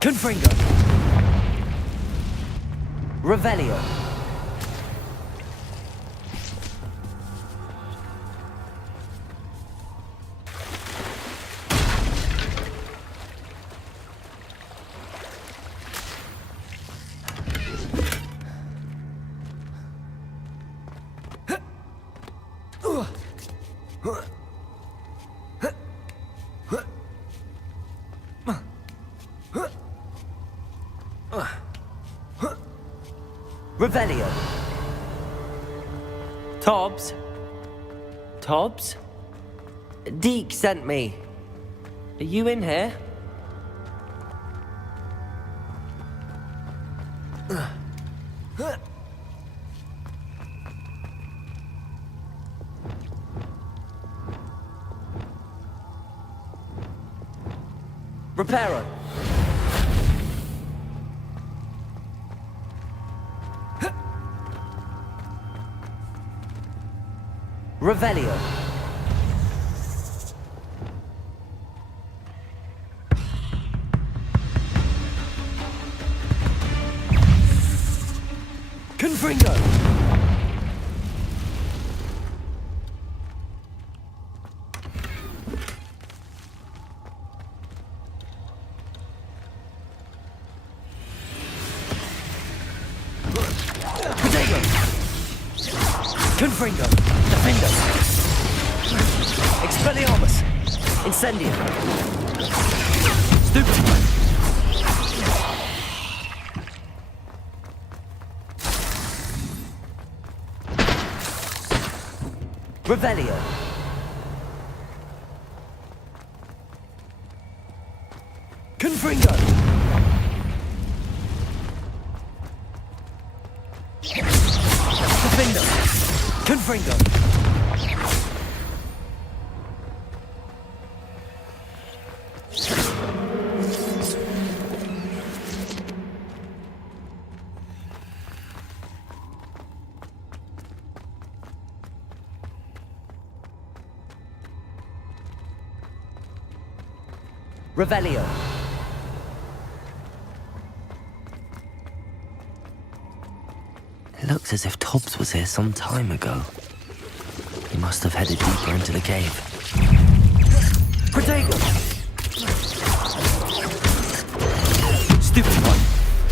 Confringo. Revelio. Revelio. Tobbs? Tobbs? Deke sent me. Are you in here? Reparo. Revelio. Confringo. Protego. Confringo. Defendo. Expelliarmus. Incendio. Stupefy. Revelio. Confringo. Defendo. Confringo. Revelio. It looks as if Tobbs was here some time ago. He must have headed deeper into the cave. Protego. Stupid one.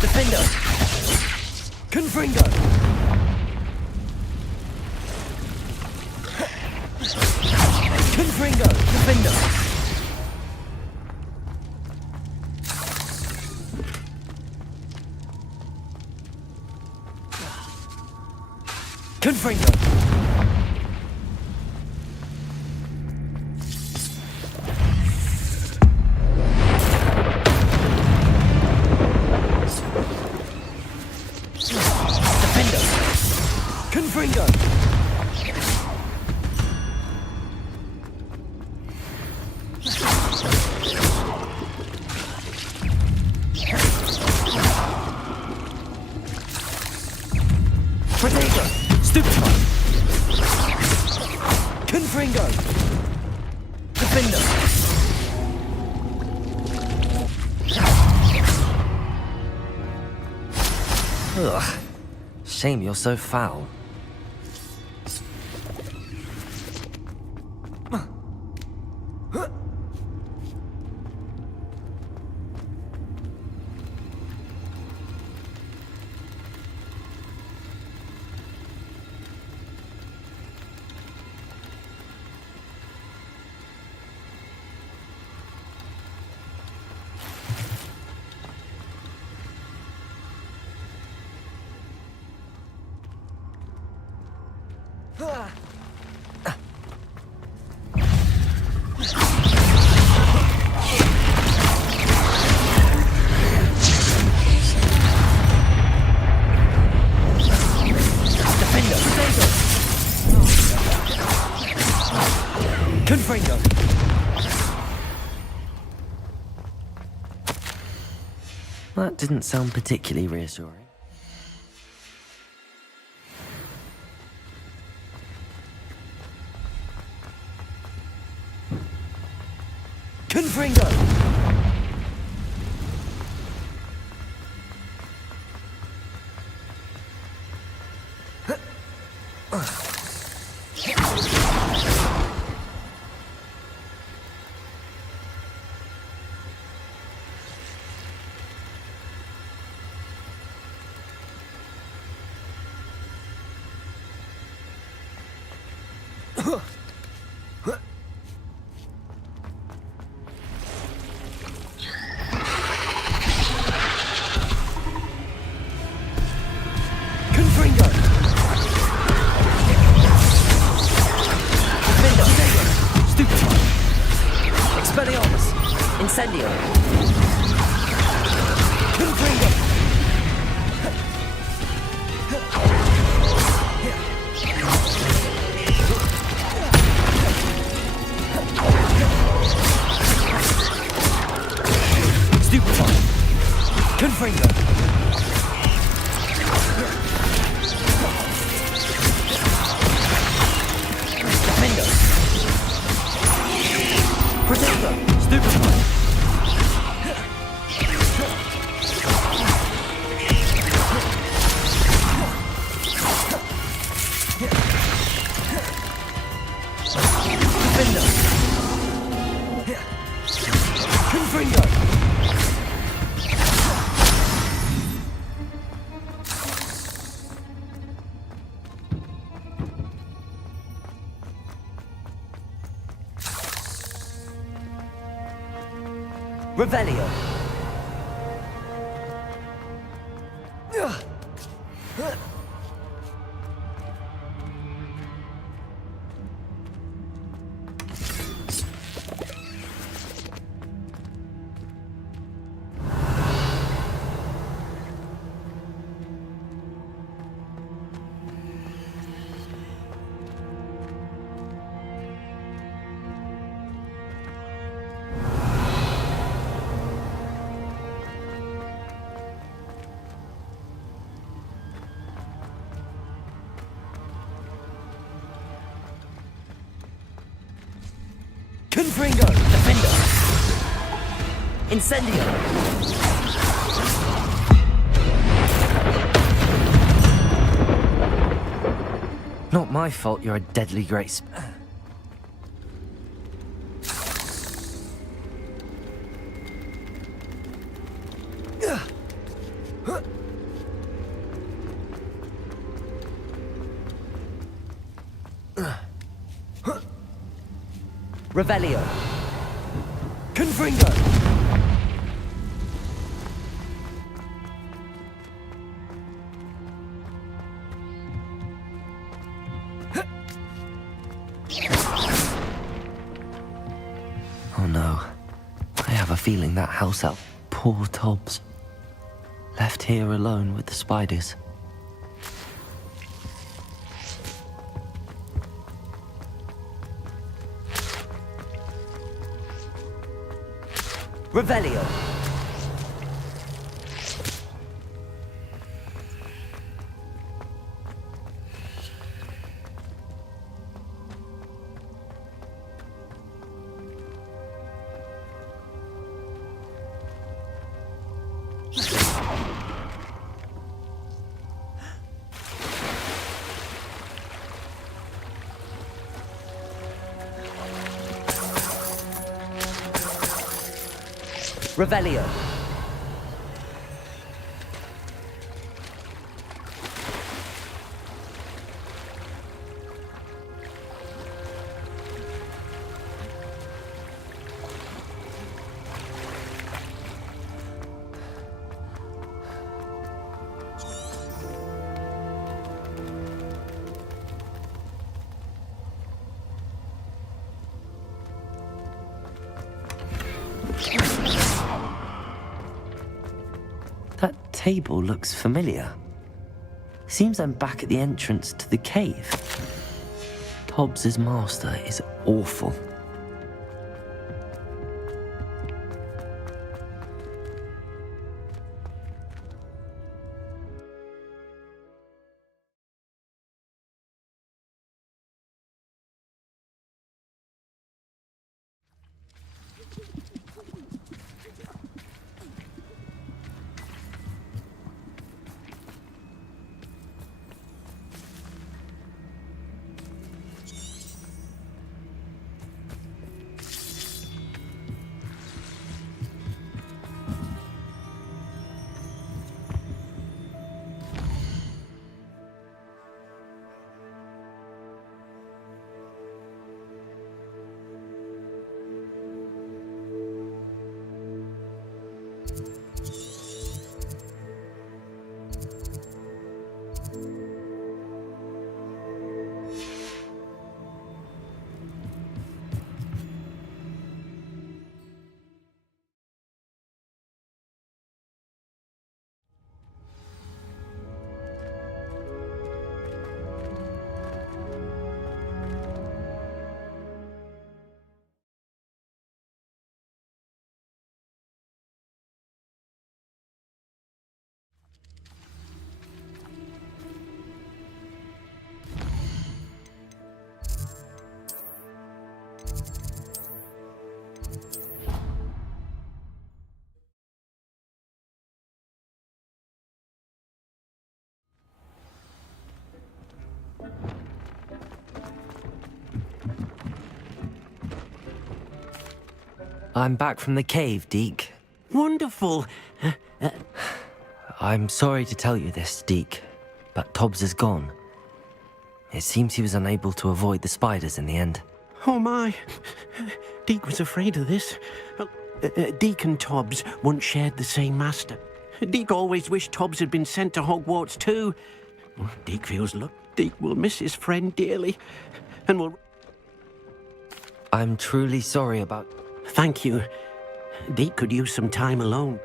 Defendo. Confringo. Confringo. Defendo. Confringo. Defendo. Confringo. Protego. Stupefy. Confringo. Defendo. Ugh. Shame you're so foul. Confringo. That didn't sound particularly reassuring. Confringo. Expelliarmus! Incendio! Confringo! Stupefy! Confringo! Defendo! Protector! Stupefy! Defendo! Confringo! Revelio. Confringo! Defendo! Incendio! Not my fault you're a deadly great Revelio. Confringo. Oh no. I have a feeling that house out. Poor Tobbs. Left here alone with the spiders. Revelio. Revelio. That table looks familiar. Seems I'm back at the entrance to the cave. Tobbs's master is awful. I'm back from the cave, Deke. Wonderful. I'm sorry to tell you this, Deke, but Tobbs is gone. It seems he was unable to avoid the spiders in the end. Oh my. Deke was afraid of this. Deke and Tobbs once shared the same master. Deke always wished Tobbs had been sent to Hogwarts too. Deke feels Deke will miss his friend dearly, and will... I'm truly sorry about... Thank you. Deke could use some time alone.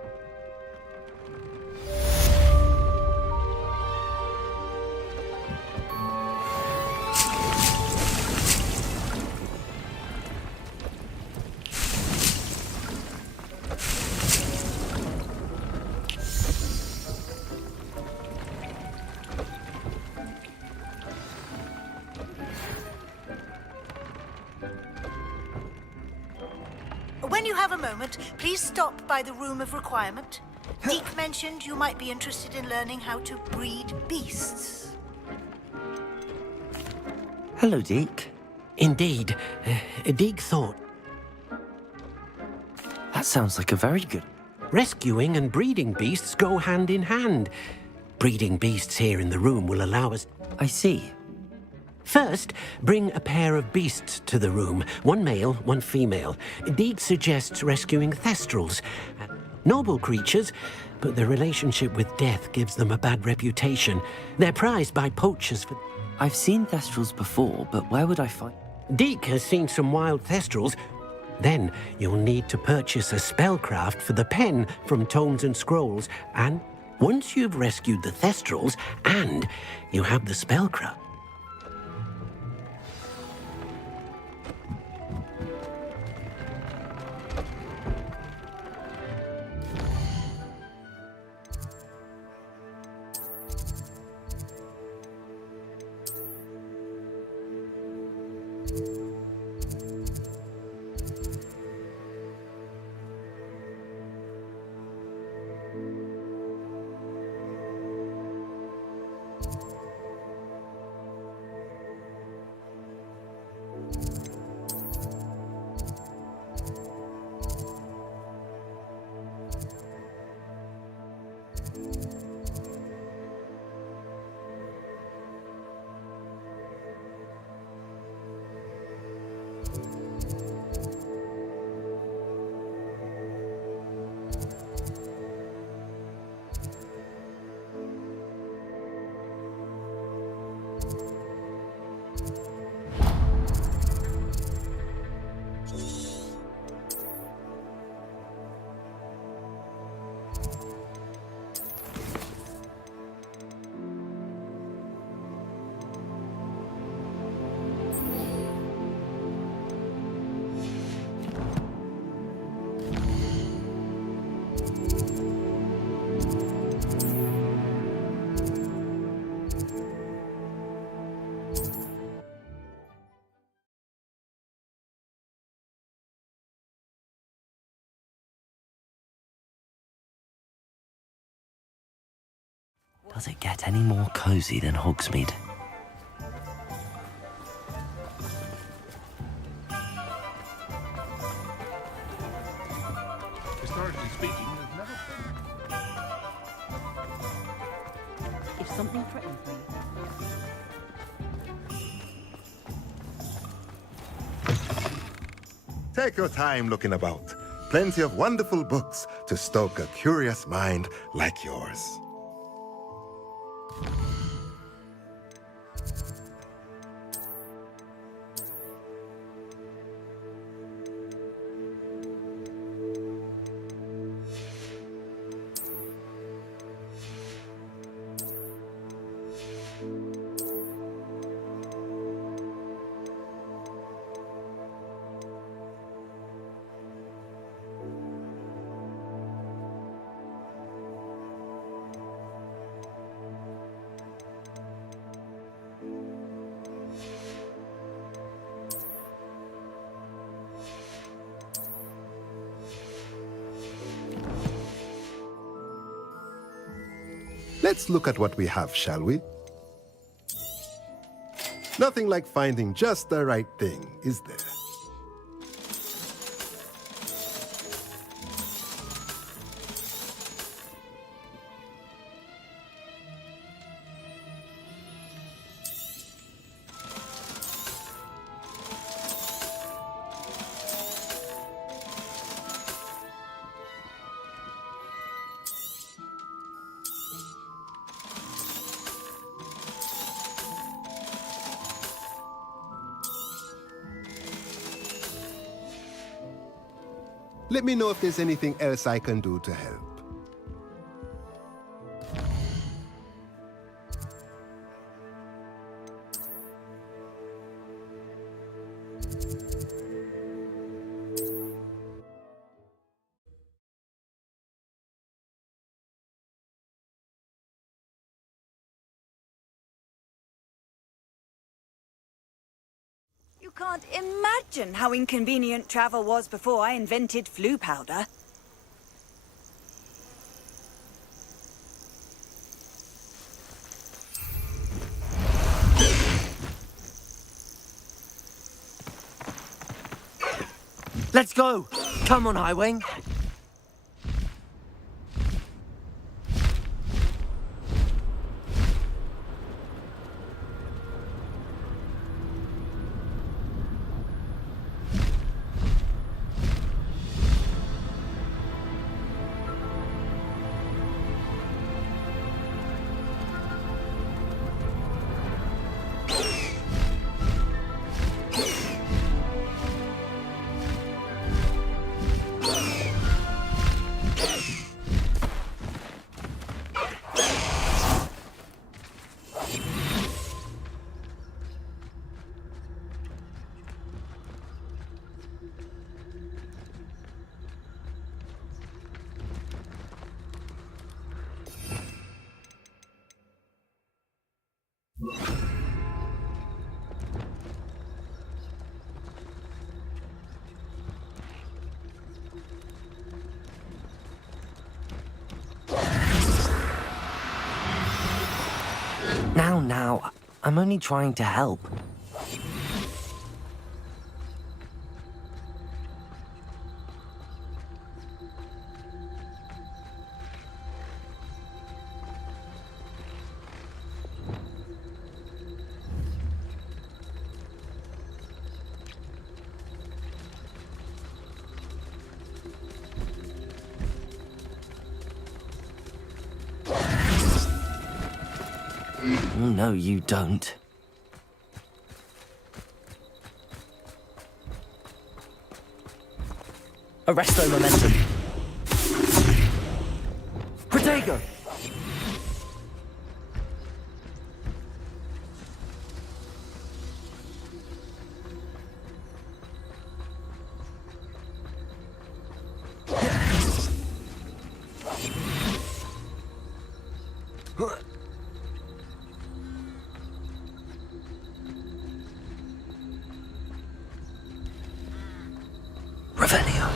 When you have a moment, please stop by the Room of Requirement. Deke mentioned you might be interested in learning how to breed beasts. Hello, Deke. Indeed. Deke thought... That sounds like a very good... Rescuing and breeding beasts go hand in hand. Breeding beasts here in the room will allow us... I see. First, bring a pair of beasts to the room. One male, one female. Deke suggests rescuing thestrals. Noble creatures, but their relationship with death gives them a bad reputation. They're prized by poachers for... I've seen thestrals before, but where would I find... Deke has seen some wild thestrals. Then you'll need to purchase a spellcraft for the pen from Tomes and Scrolls. And once you've rescued the thestrals and you have the spellcraft... Does it get any more cozy than Hogsmeade? Historically speaking, there's never If something threatens me... Take your time looking about. Plenty of wonderful books to stoke a curious mind like yours. Let's look at what we have, shall we? Nothing like finding just the right thing, is there? Let me know if there's anything else I can do to help. You can't imagine how inconvenient travel was before I invented flu powder. Let's go! Come on, Highwing! Now, I'm only trying to help. No, you don't. Arresto momentum. Protego! Revelio.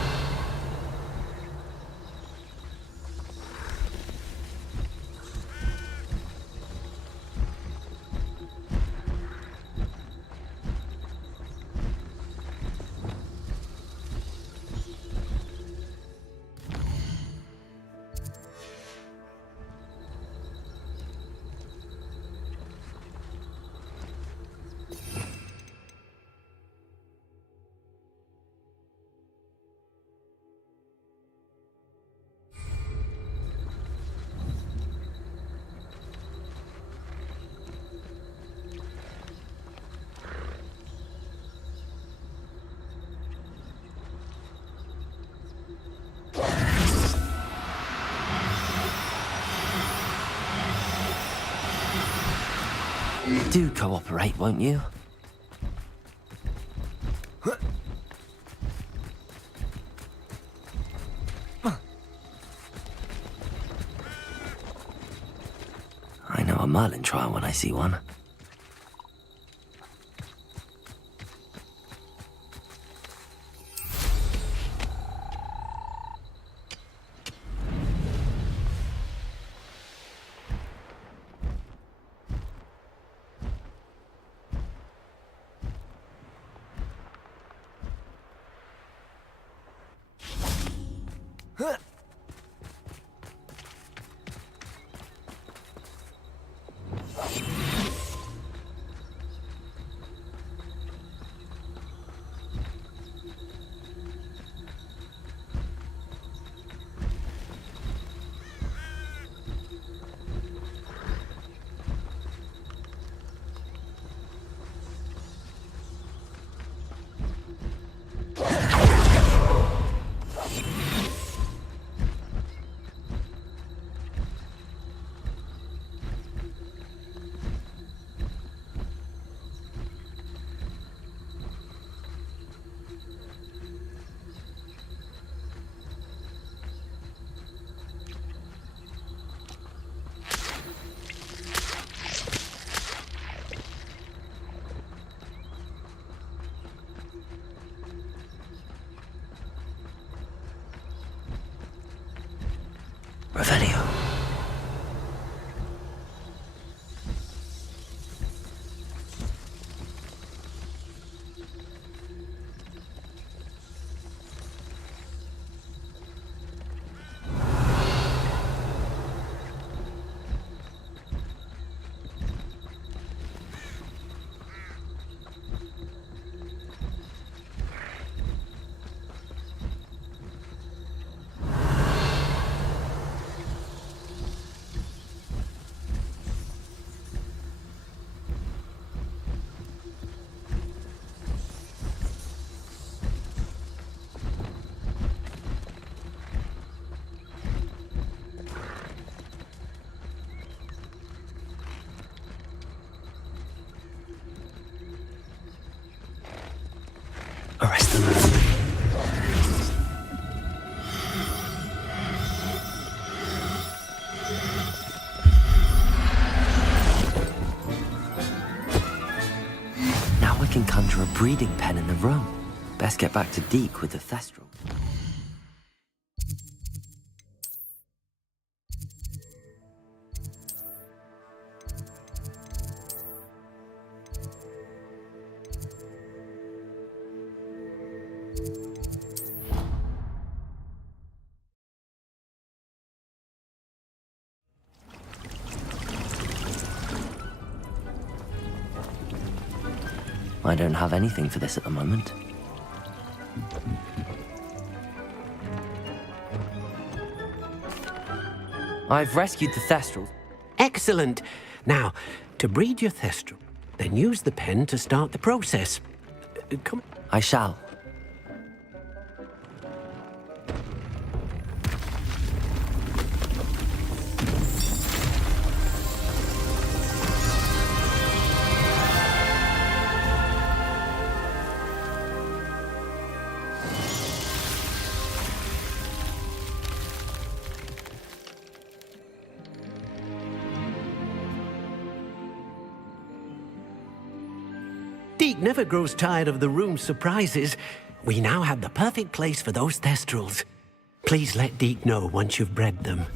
Do cooperate, won't you? I know a Merlin trial when I see one. Revelio. Arrest them. Now we can conjure a breeding pen in the room. Best get back to Deke with the Thestral. I don't have anything for this at the moment. I've rescued the Thestral. Excellent. Now, to breed your Thestral, then use the pen to start the process. Come. I shall. Deke never grows tired of the room's surprises. We now have the perfect place for those Thestrals. Please let Deke know once you've bred them.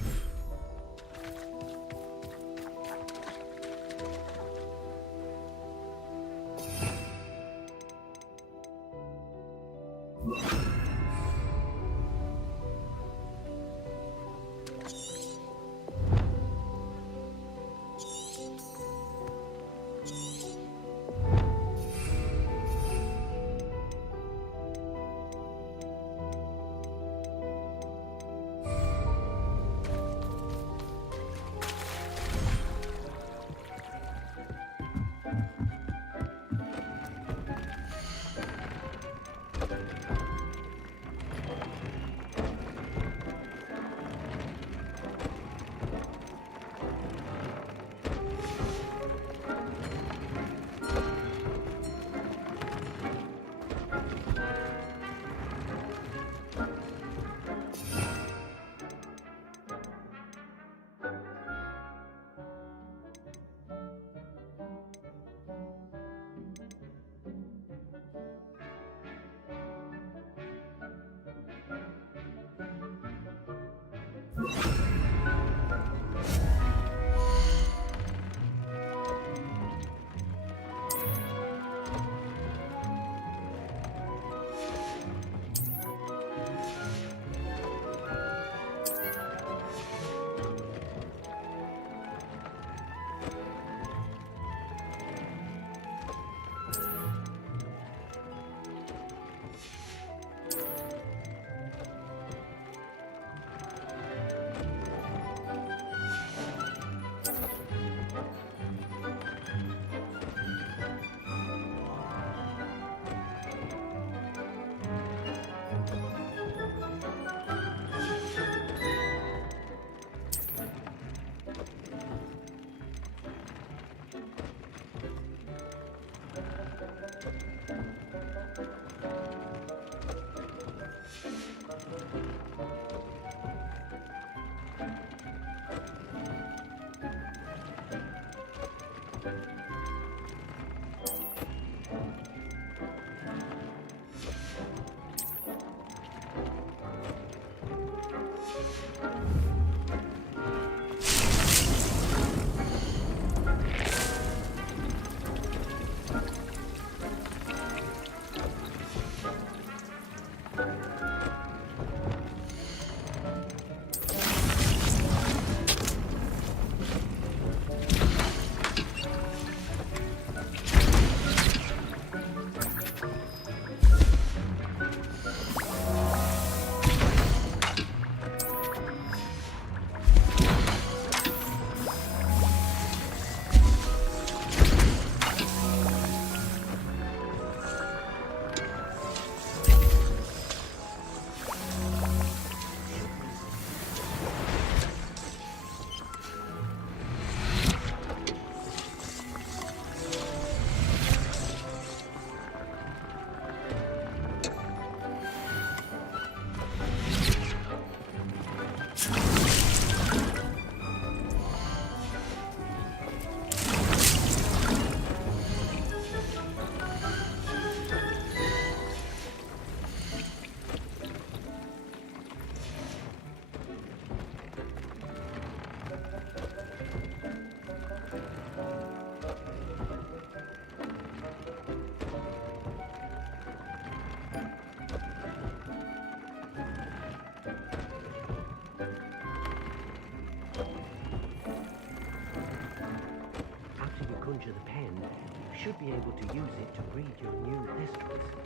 should be able to use it to breed your new thestrals.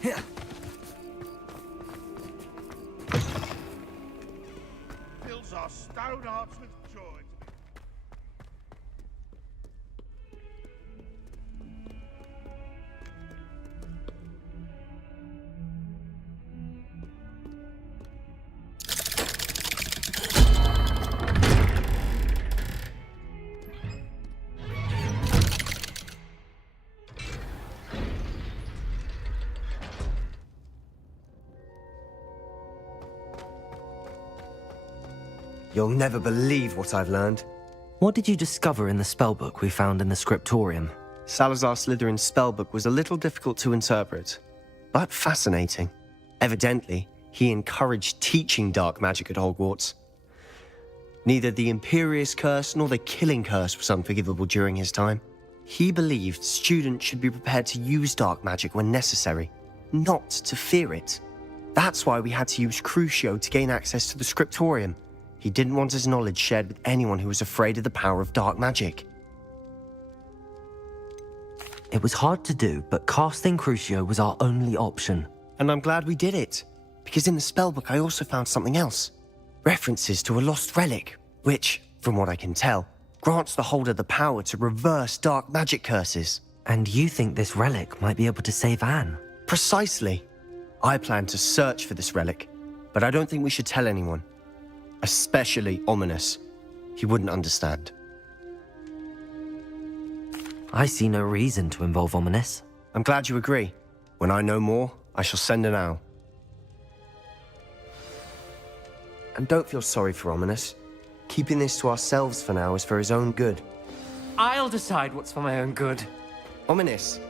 Here. Fills our stout hearts with joy. You'll never believe what I've learned. What did you discover in the spellbook we found in the scriptorium? Salazar Slytherin's spellbook was a little difficult to interpret, but fascinating. Evidently, he encouraged teaching dark magic at Hogwarts. Neither the Imperious Curse nor the Killing Curse was unforgivable during his time. He believed students should be prepared to use dark magic when necessary, not to fear it. That's why we had to use Crucio to gain access to the scriptorium. He didn't want his knowledge shared with anyone who was afraid of the power of dark magic. It was hard to do, but casting Crucio was our only option. And I'm glad we did it, because in the spellbook I also found something else. References to a lost relic, which, from what I can tell, grants the holder the power to reverse dark magic curses. And you think this relic might be able to save Anne? Precisely. I plan to search for this relic, but I don't think we should tell anyone. Especially Ominous. He wouldn't understand. I see no reason to involve Ominous. I'm glad you agree. When I know more, I shall send an owl. And don't feel sorry for Ominous. Keeping this to ourselves for now is for his own good. I'll decide what's for my own good. Ominous,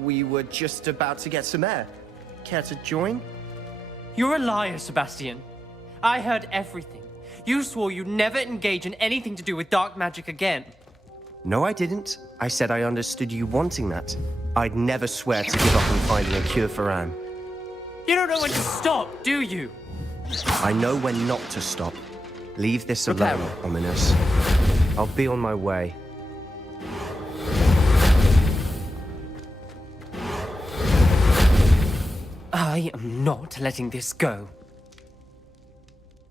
we were just about to get some air. Care to join? You're a liar, Sebastian. I heard everything. You swore you'd never engage in anything to do with dark magic again. No, I didn't. I said I understood you wanting that. I'd never swear to give up on finding a cure for Anne. You don't know when to stop, do you? I know when not to stop. Leave this Prepare. alone, Ominous. I'll be on my way. I am not letting this go.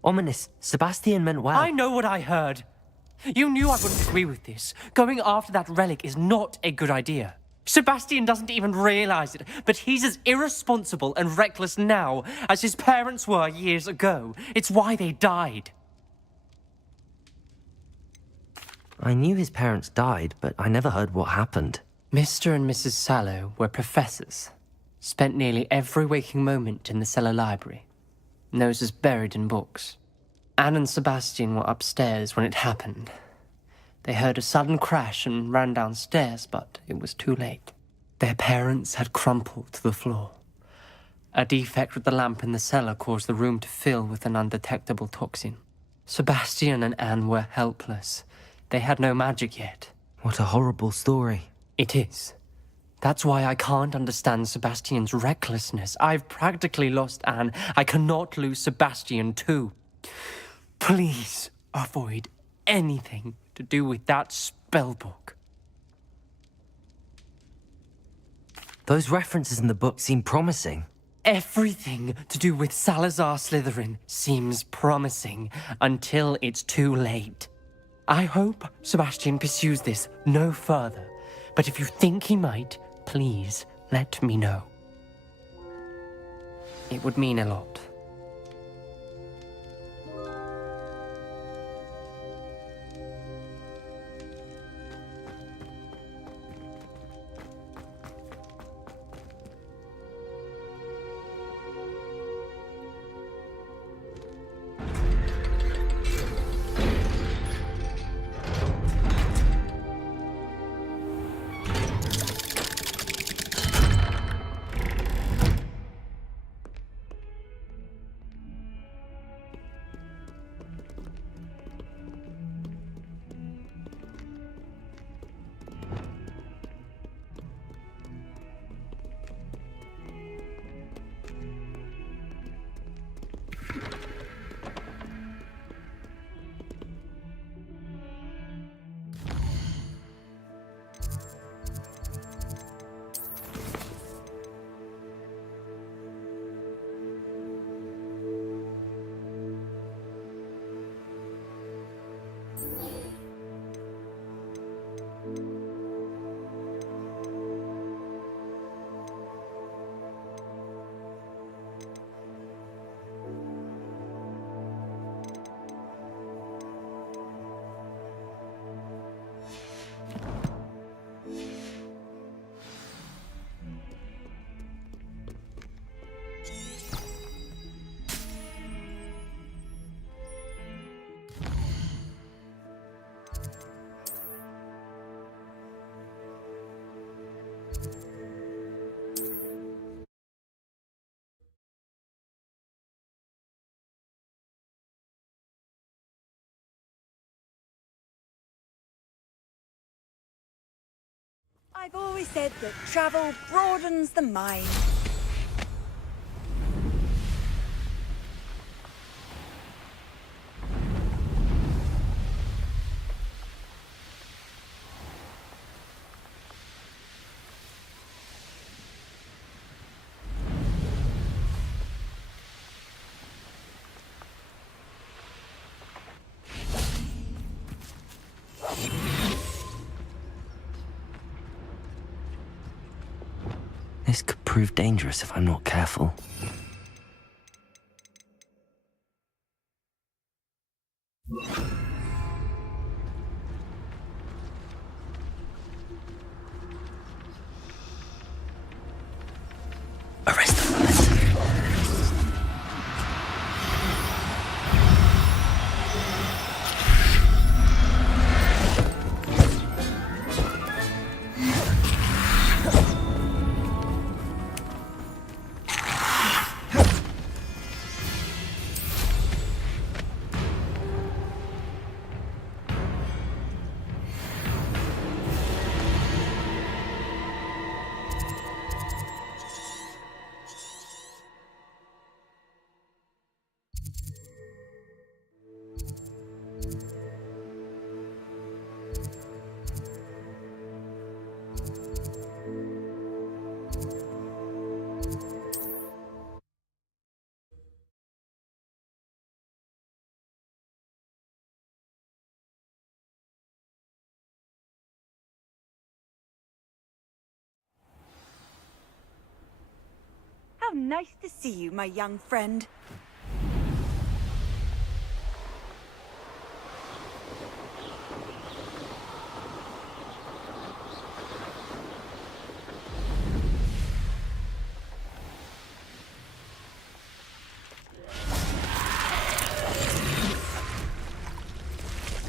Ominous, Sebastian meant well. I know what I heard. You knew I wouldn't agree with this. Going after that relic is not a good idea. Sebastian doesn't even realize it, but he's as irresponsible and reckless now as his parents were years ago. It's why they died. I knew his parents died, but I never heard what happened. Mr. and Mrs. Sallow were professors. Spent nearly every waking moment in the cellar library. Noses buried in books. Anne and Sebastian were upstairs when it happened. They heard a sudden crash and ran downstairs, but it was too late. Their parents had crumpled to the floor. A defect with the lamp in the cellar caused the room to fill with an undetectable toxin. Sebastian and Anne were helpless. They had no magic yet. What a horrible story. It is. That's why I can't understand Sebastian's recklessness. I've practically lost Anne. I cannot lose Sebastian too. Please avoid anything to do with that spellbook. Those references in the book seem promising. Everything to do with Salazar Slytherin seems promising until it's too late. I hope Sebastian pursues this no further, but if you think he might, please let me know. It would mean a lot. I've always said that travel broadens the mind. This could prove dangerous if I'm not careful. Arrest the momentum. How nice to see you, my young friend.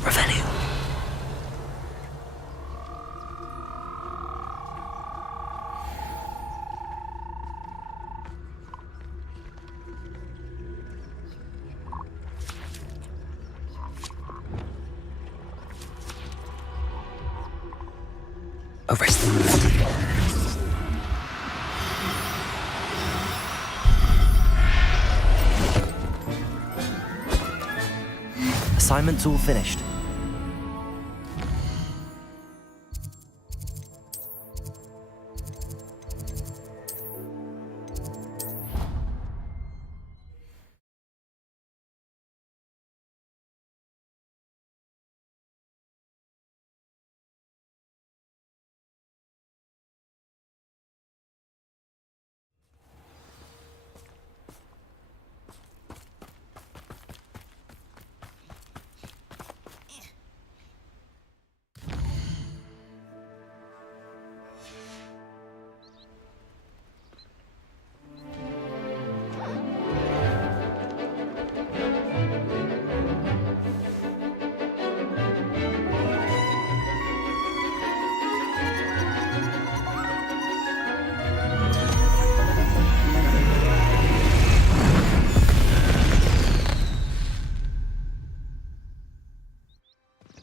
Revelio. Arrest the momentum. Assignment's all finished.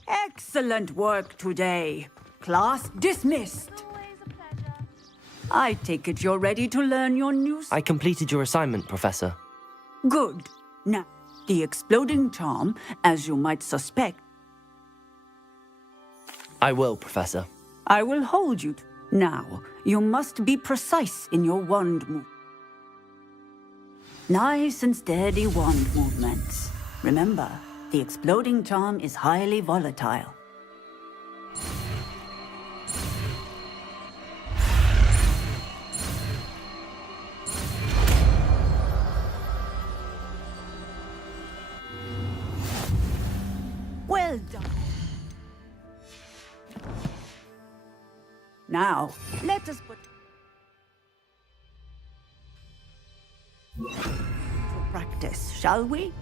Excellent work today. Class dismissed. I take it you're ready to learn your new... I completed your assignment, Professor. Good. Now, the exploding charm, as you might suspect... I will, Professor. I will hold you. Now, you must be precise in your wand move. Nice and steady wand movements. Remember, the exploding charm is highly volatile. Well done. Now, let us put... to practice, shall we?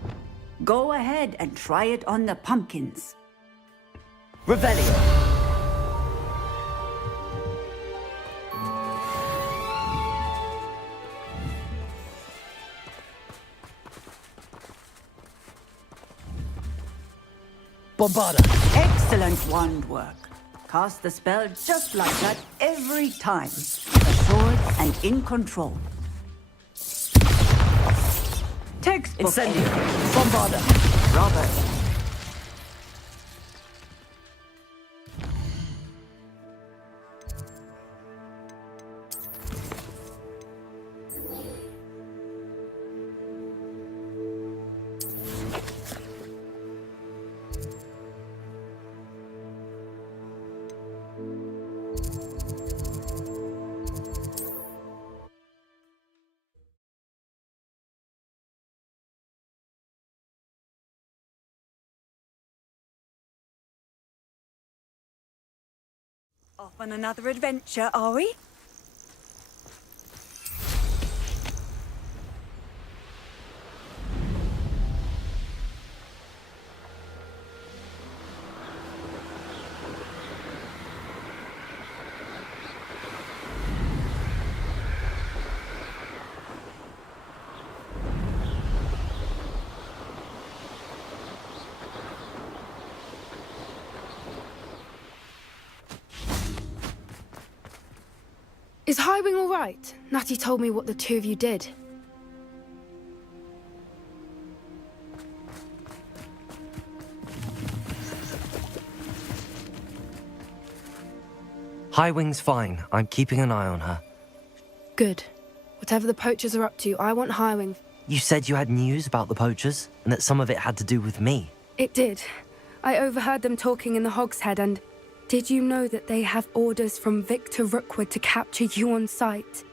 Go ahead and try it on the pumpkins. Revelio. Bombarda. Excellent wand work. cast the spell just like that every time. Assured and in control. Textbook. Incendio. Bombarda. Robert. Off on another adventure, are we? Is Highwing all right? Natty told me what the two of you did. Highwing's fine. I'm keeping an eye on her. Good. Whatever the poachers are up to, I want Highwing. You said you had news about the poachers, and that some of it had to do with me. It did. I overheard them talking in the Hogshead, and did you know that they have orders from Victor Rookwood to capture you on sight?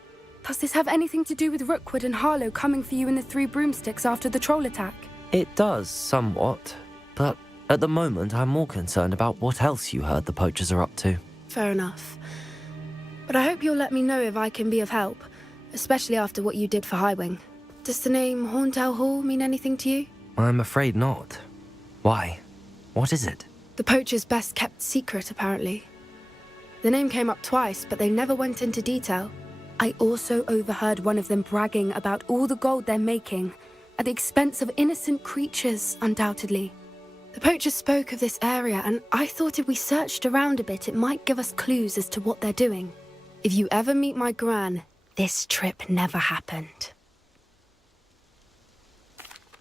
Does this have anything to do with Rookwood and Harlow coming for you in the Three Broomsticks after the troll attack? It does, somewhat. But at the moment, I'm more concerned about what else you heard the poachers are up to. Fair enough. But I hope you'll let me know if I can be of help, especially after what you did for Highwing. Does the name Horntail Hall mean anything to you? I'm afraid not. Why? What is it? The poacher's best kept secret, apparently. The name came up twice, but they never went into detail. I also overheard one of them bragging about all the gold they're making, at the expense of innocent creatures, undoubtedly. The poacher spoke of this area, and I thought if we searched around a bit, it might give us clues as to what they're doing. If you ever meet my gran, this trip never happened.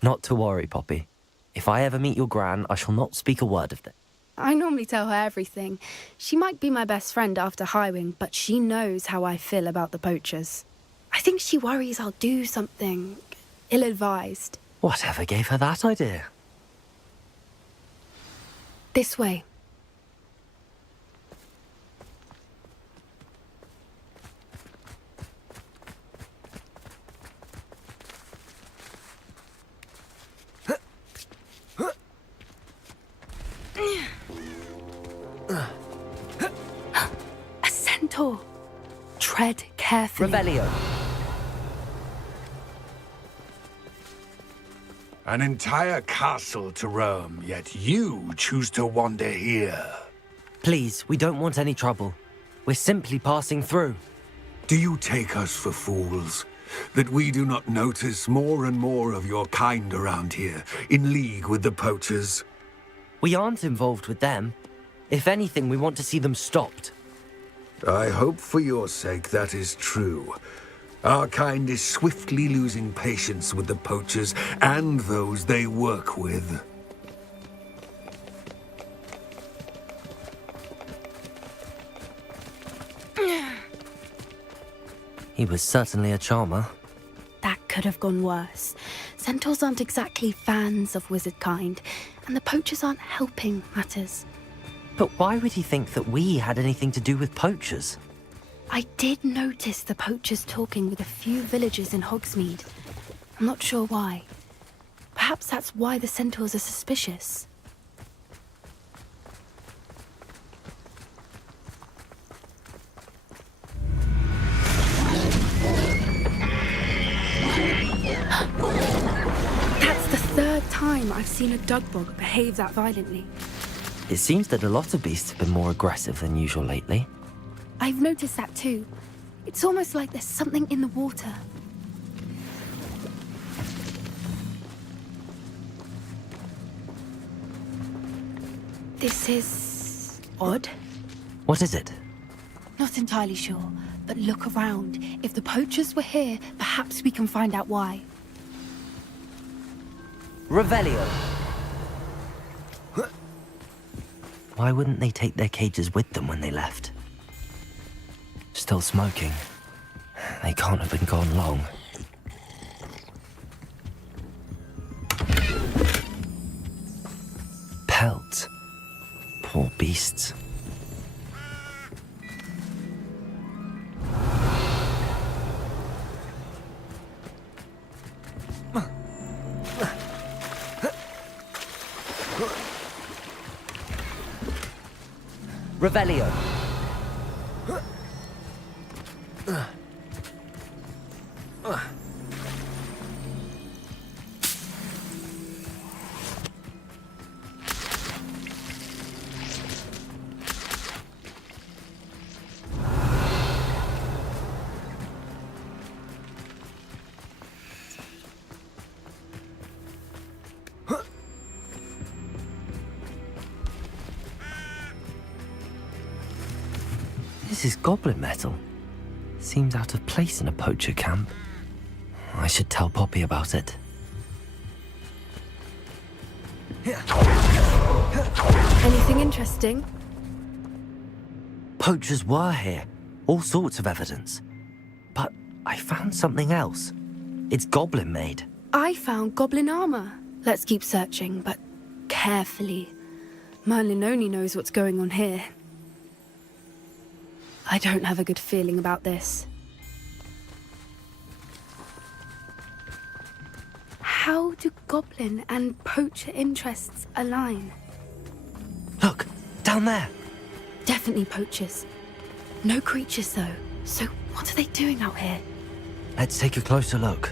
Not to worry, Poppy. If I ever meet your gran, I shall not speak a word of it. I normally tell her everything. She might be my best friend after Highwing, but she knows how I feel about the poachers. I think she worries I'll do something ill-advised. Whatever gave her that idea? This way. A centaur. Tread carefully. Revelio. An entire castle to roam, yet you choose to wander here. Please, we don't want any trouble. We're simply passing through. Do you take us for fools? That we do not notice more and more of your kind around here, in league with the poachers? We aren't involved with them. If anything, we want to see them stopped. I hope for your sake that is true. Our kind is swiftly losing patience with the poachers and those they work with. He was certainly a charmer. That could have gone worse. Centaurs aren't exactly fans of wizard kind, and the poachers aren't helping matters. But why would he think that we had anything to do with poachers? I did notice the poachers talking with a few villagers in Hogsmeade. I'm not sure why. Perhaps that's why the centaurs are suspicious. That's the third time I've seen a dugbog behave that violently. It seems that a lot of beasts have been more aggressive than usual lately. I've noticed that too. It's almost like there's something in the water. This is odd. What is it? Not entirely sure, but look around. If the poachers were here, perhaps we can find out why. Revelio. Why wouldn't they take their cages with them when they left? Still smoking. They can't have been gone long. Pelt. Poor beasts. Revelio. This is goblin metal. Seems out of place in a poacher camp. I should tell Poppy about it. Anything interesting? Poachers were here. All sorts of evidence. But I found something else. It's goblin made. I found goblin armor. Let's keep searching, but carefully. Merlin only knows what's going on here. I don't have a good feeling about this. How do goblin and poacher interests align? Look, down there. Definitely poachers. No creatures, though. So what are they doing out here? Let's take a closer look.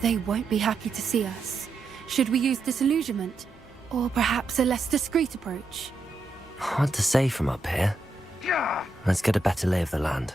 They won't be happy to see us. Should we use disillusionment? Or perhaps a less discreet approach? Hard to say from up here. Let's get a better lay of the land.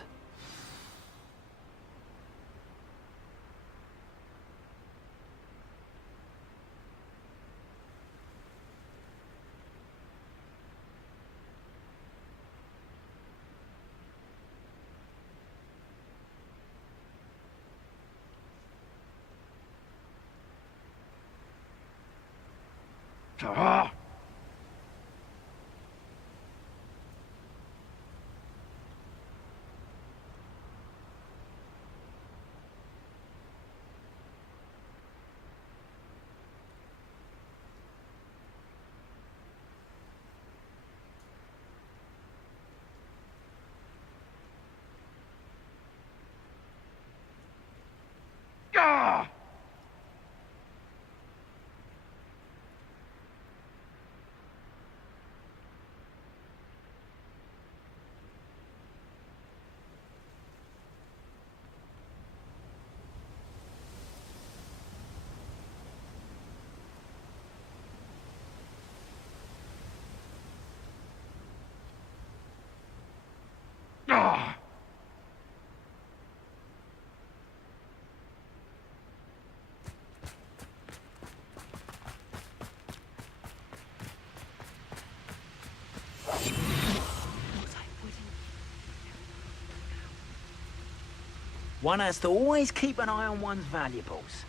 One has to always keep an eye on one's valuables.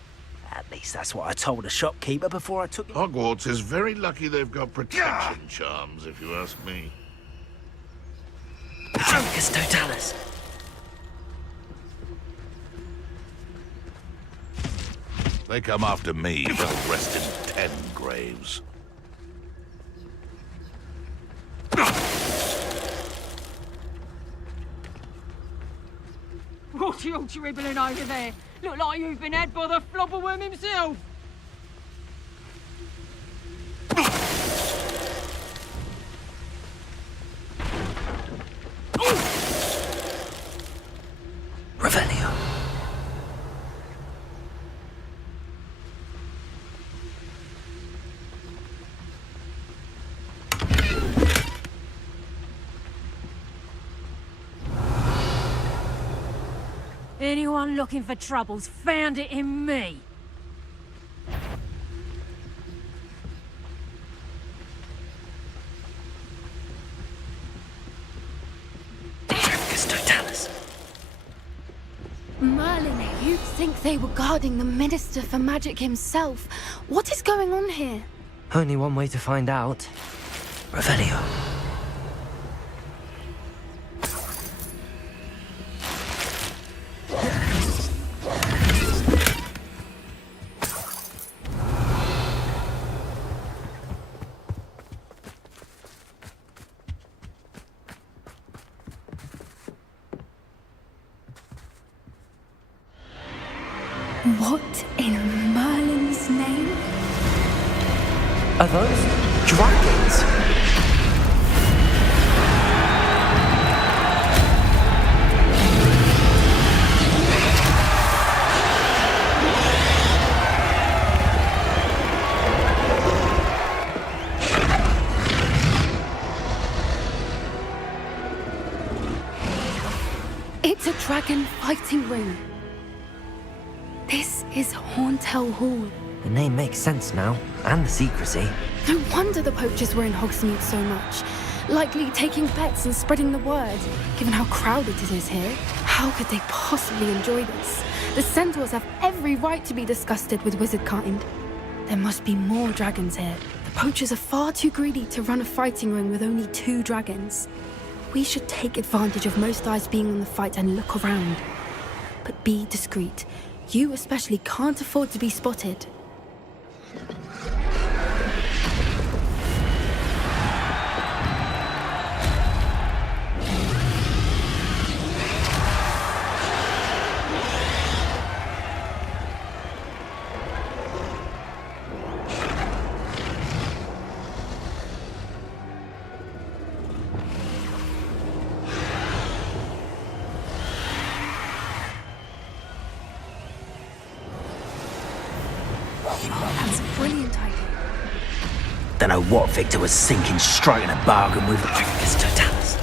At least that's what I told the shopkeeper before I took it. Hogwarts is very lucky they've got protection charms, if you ask me. Patroclus Totalis. They come after me, they'll rest in 10 graves. What are you dribbling over there? Look like you've been had by the flobberworm himself. Revelio. Anyone looking for troubles found it in me. totalis. Merlin, you'd think they were guarding the Minister for Magic himself. What is going on here? Only one way to find out. Revelio. What in Merlin's name? Are those dragons? It's a dragon fighting ring. This is Hauntel Hall. The name makes sense now, and the secrecy. No wonder the poachers were in Hogsmeade so much. Likely taking bets and spreading the word. Given how crowded it is here, how could they possibly enjoy this? The centaurs have every right to be disgusted with wizard kind. There must be more dragons here. The poachers are far too greedy to run a fighting ring with only 2 dragons. We should take advantage of most eyes being on the fight and look around. But be discreet. You especially can't afford to be spotted. That's a brilliant idea. Don't know what Victor was thinking, striking a bargain with Hogwarts Totalis.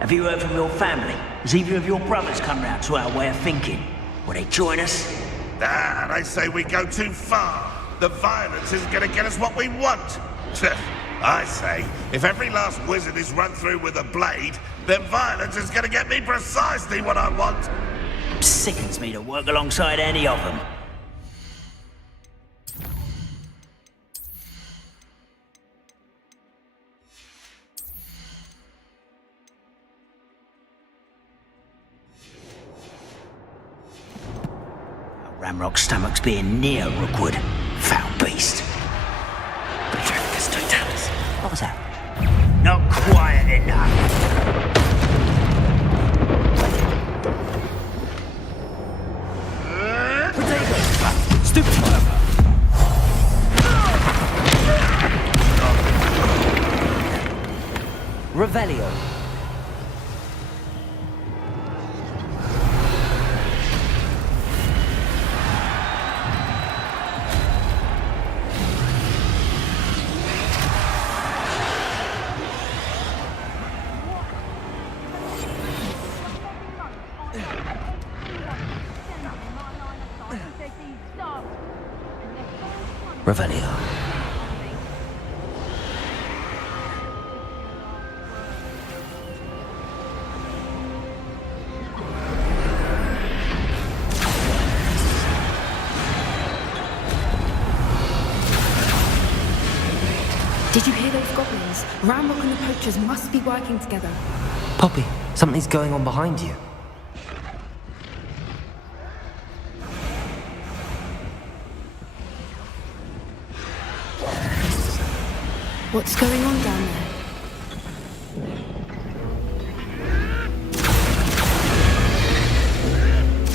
Have you heard from your family? Has either of your brothers come round to our way of thinking? Will they join us? Ah, they say we go too far. The violence isn't going to get us what we want. I say, if every last wizard is run through with a blade, then violence is going to get me precisely what I want. Sickens me to work alongside any of them. Ramrock's stomach's being near Rookwood. Foul beast. What was that? Not quiet enough. Stupid motherfucker. Revelio. Revelio. Did you hear those goblins? Ramrock and the poachers must be working together. Poppy, something's going on behind you. What's going on down there?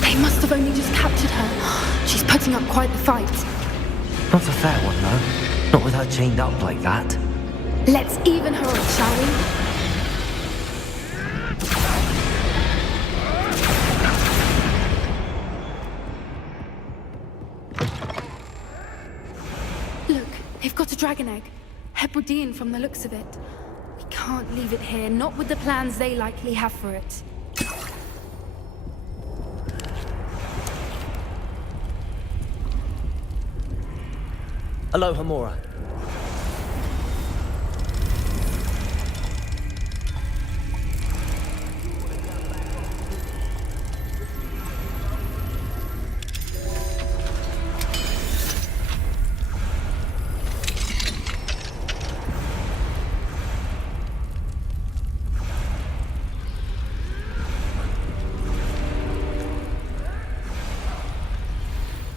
They must have only just captured her. She's putting up quite the fight. Not a fair one, though. Not with her chained up like that. Let's even her up, shall we? Look, they've got a dragon egg. Hebridean from the looks of it. We can't leave it here, not with the plans they likely have for it. Aloha, Mora.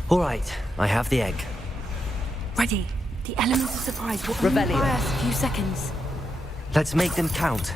All right, I have the egg. Ready. The element of surprise will only Rebellion. buy us a few seconds. Let's make them count.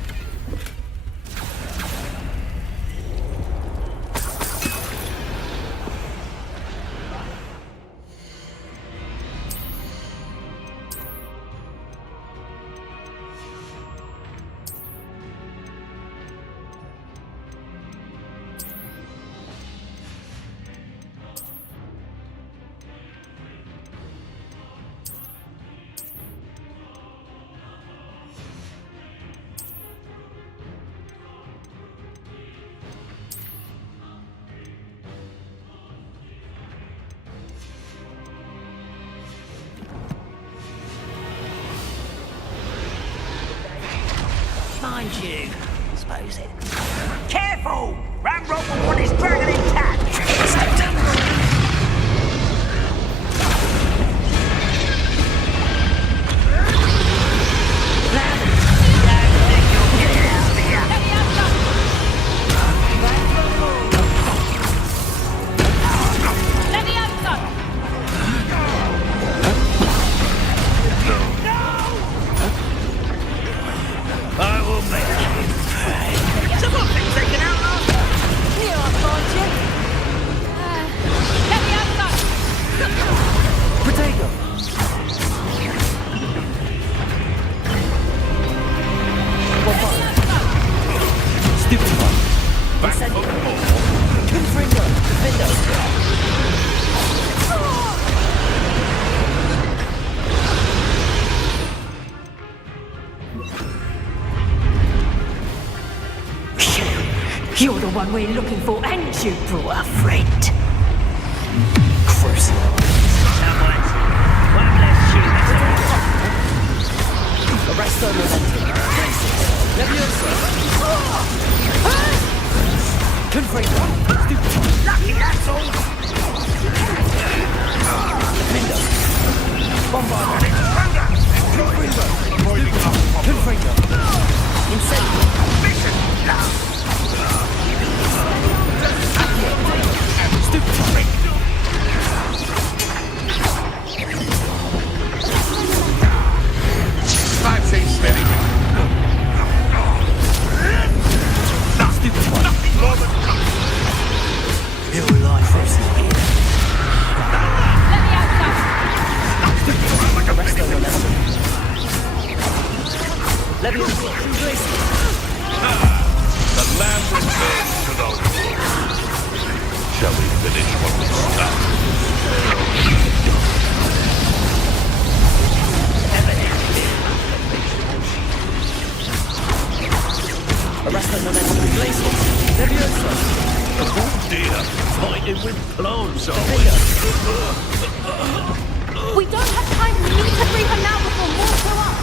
Mind you, suppose it. Careful! Ramrod will want his dragon intact! I will make him pay. Someone been taken out last time. Here, I'll find you. Let me outside. Potato! Stupid one. Back for Incendio. more. Confringo. Defendo. You're the one we're looking for, and you brought a friend. Crucial. Someone, one less shoot. Arresto momentum. Leviosa. Confringo. Stupid. Lucky, that's all. Mindo. Bombard. Confringo. Avoiding us. Confringo. Incendio. Mission. Stupid. That's it, steady. Stupid one. Nothing more than Your life is here. Let me outside. Arresto momentum. Leviosa. Glacier. the land returns to the wood. Shall we finish what we started? Arresto momentum. Glacier. Leviosa. Oh dear, fighting with plants, are we? We don't have time. We need to bring her now before more show up.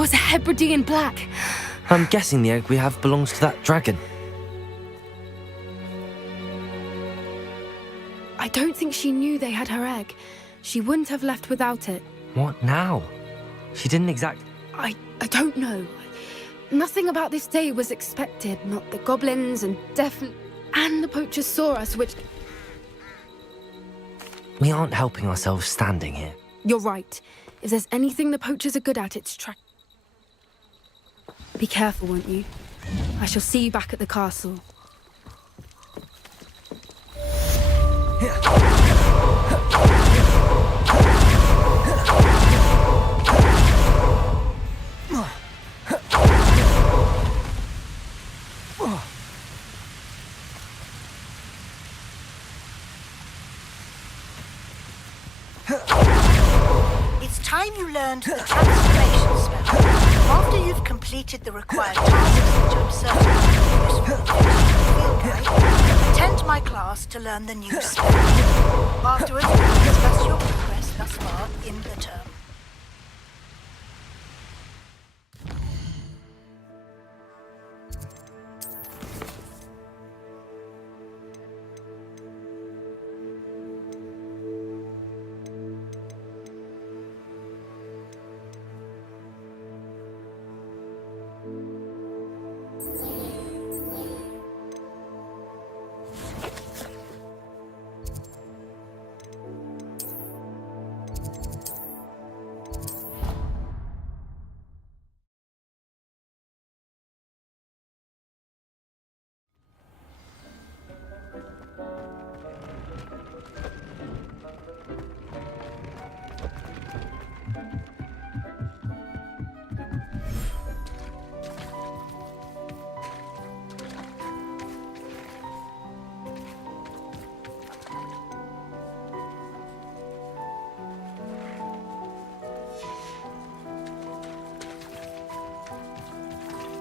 was a Hebridean black. I'm guessing the egg we have belongs to that dragon. I don't think she knew they had her egg. She wouldn't have left without it. What now? She didn't exact... I don't know. Nothing about this day was expected. Not the goblins and and the poachers saw us, which... We aren't helping ourselves standing here. You're right. If there's anything the poachers are good at, it's Be careful, won't you? I shall see you back at the castle. It's time you learned the transformation spell. After you've completed the required tasks, which I'm certain will be useful in finishing the field guide, attend my class to learn the new spell. Afterwards, we'll discuss your progress thus far in the term.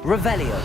Revelio.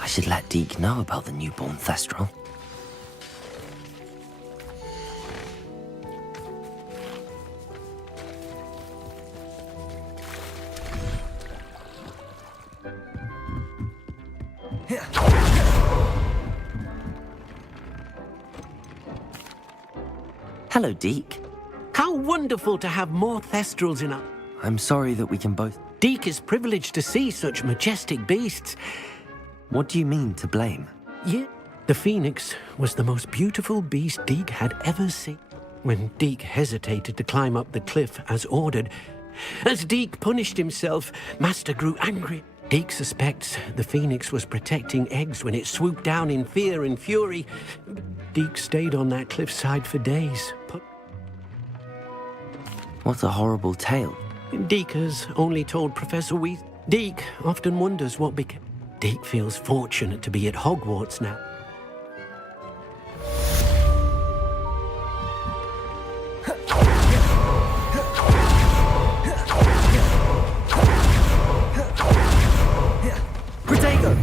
I should let Deke know about the newborn Thestral. Hello, Deke. How wonderful to have more Thestrals in our... I'm sorry that we can both... Deke is privileged to see such majestic beasts. What do you mean, to blame? Yeah. The Phoenix was the most beautiful beast Deke had ever seen. When Deke hesitated to climb up the cliff as ordered, as Deke punished himself, Master grew angry. Deke suspects the Phoenix was protecting eggs when it swooped down in fear and fury. Deke stayed on that cliffside for days. What a horrible tale. Deke has only told Professor Weasley. Deke often wonders what became... Deke feels fortunate to be at Hogwarts now. Protego!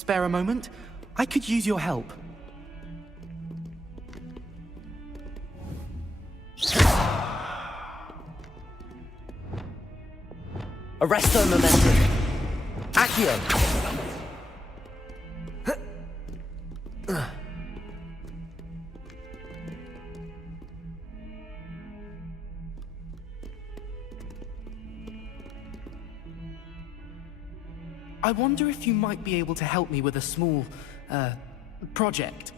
spare a moment? I could use your help. Arresto momentum. Accio. I wonder if you might be able to help me with a small, project.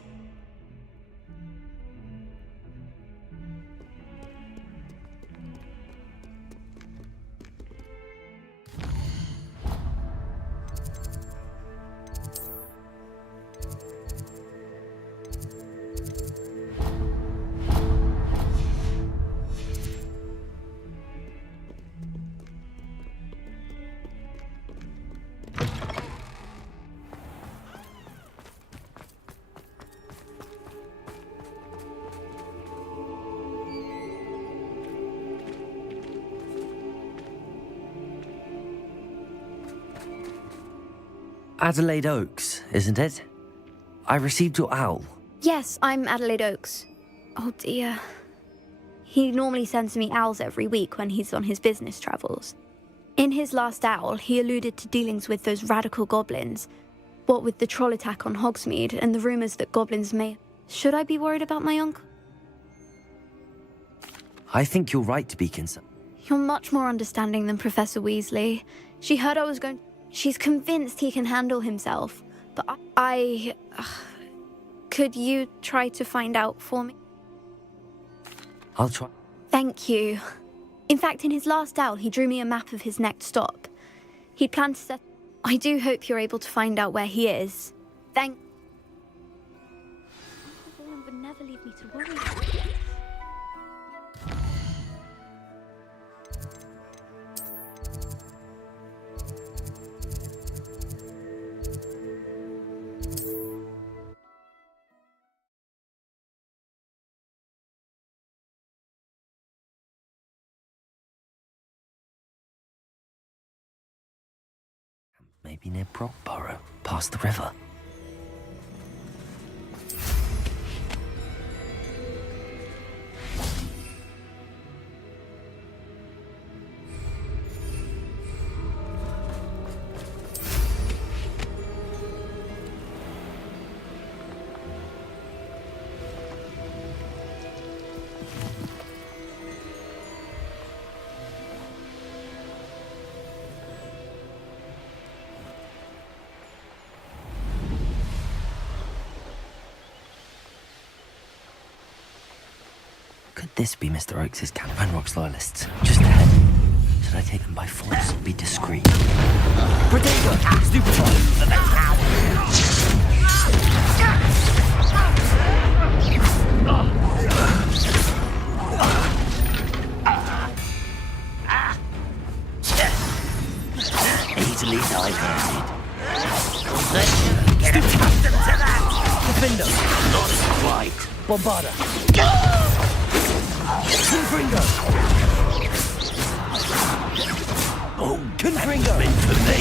Adelaide Oaks, isn't it? I received your owl. Yes, I'm Adelaide Oaks. Oh dear. He normally sends me owls every week when he's on his business travels. In his last owl, he alluded to dealings with those radical goblins. What with the troll attack on Hogsmeade and the rumours that goblins may... Should I be worried about my uncle? I think you're right to be concerned. You're much more understanding than Professor Weasley. She heard I was going... She's convinced he can handle himself. But I... Could you try to find out for me? I'll try. Thank you. In fact, in his last owl, he drew me a map of his next stop. He'd planned to set... I do hope you're able to find out where he is. Uncle Roland would never leave me to worry about this. Maybe near Brockborough, past the river. Could this be Mr. Oakes' camp? Venrock's loyalists, just ahead. Should I take them by force or be discreet? Protego! Stupefy! The next hour! Easily diverted. Get accustomed to that! Defender! Not quite. Bombarda! Confringo! Oh, Confringo! Meant for me!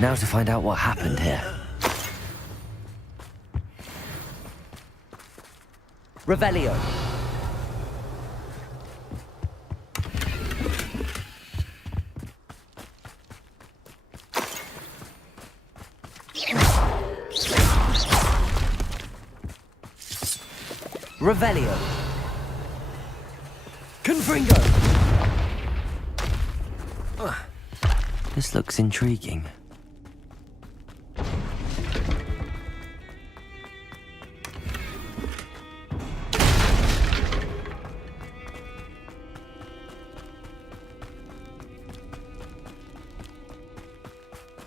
Now to find out what happened here. Revelio. Revelio. Confringo! This looks intriguing.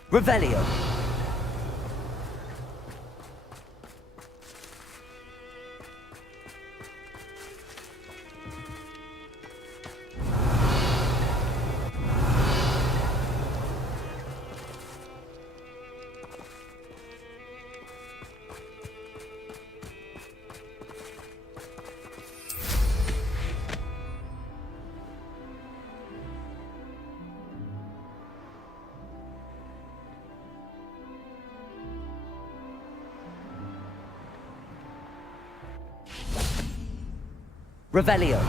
Revelio. Revelio.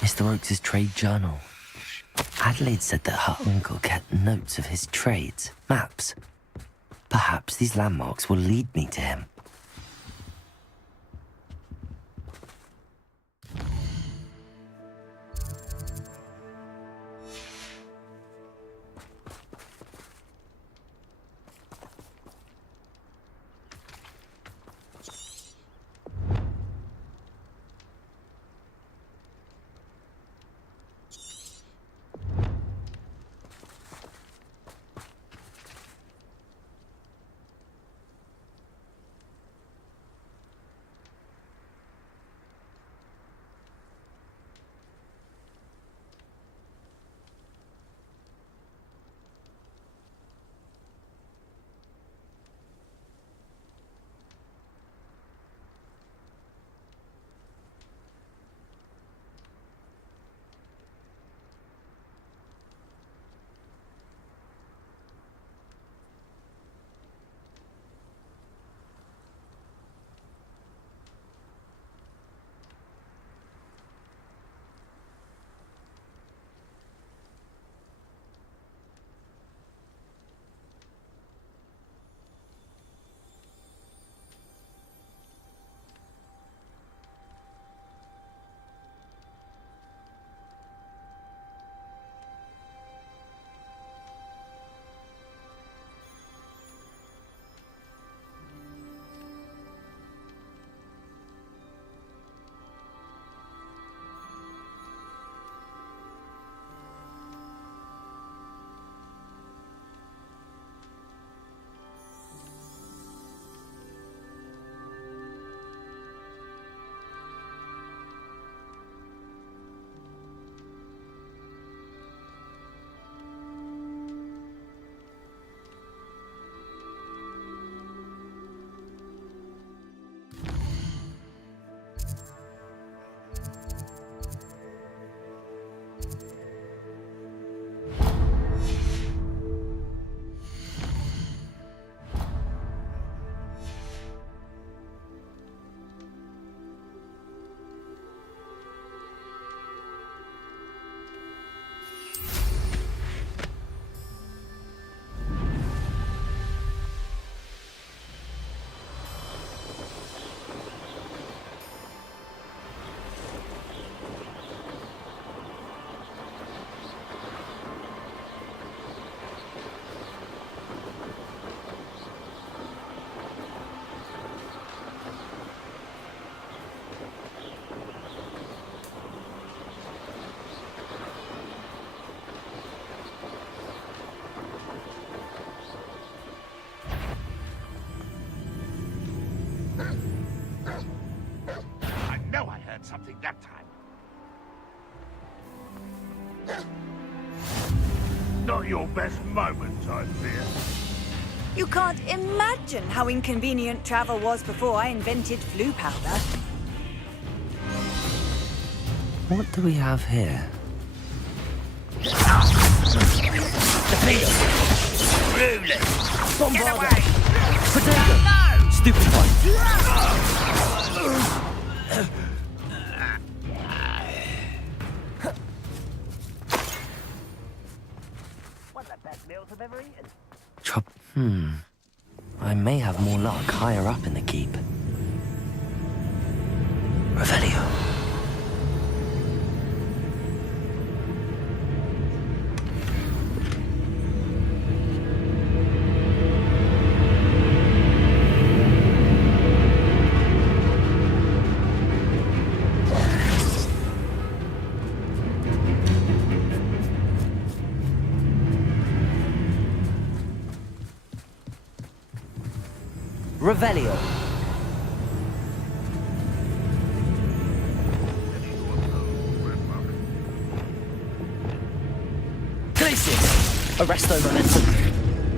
Mr. Oakes' trade journal. Adelaide said that her uncle kept notes of his trades, maps. Perhaps these landmarks will lead me to him. Something that time. Not your best moment, I fear. You can't imagine how inconvenient travel was before I invented flu powder. What do we have here? Defeater! Rulers! Bombarder! Potato! No! Stupid one! One of the best meals I've ever eaten. I may have more luck higher up in the keep. Revelio. Revelio. Glacius. Arresto momentum.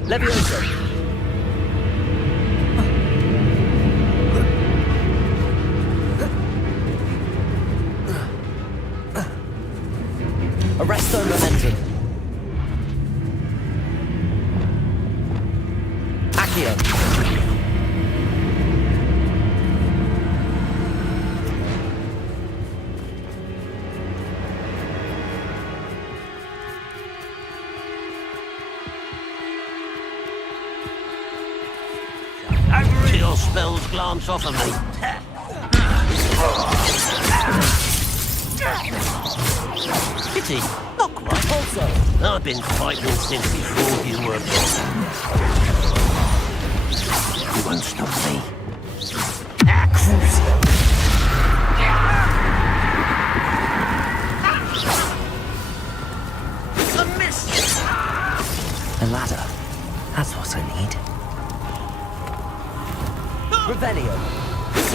Levioso. Arresto momentum. Accio. Chill spells glance off of me. Pity, not quite. Also, I've been fighting since before you were born. You won't stop me. I missed. A ladder. That's what I need. Revelio.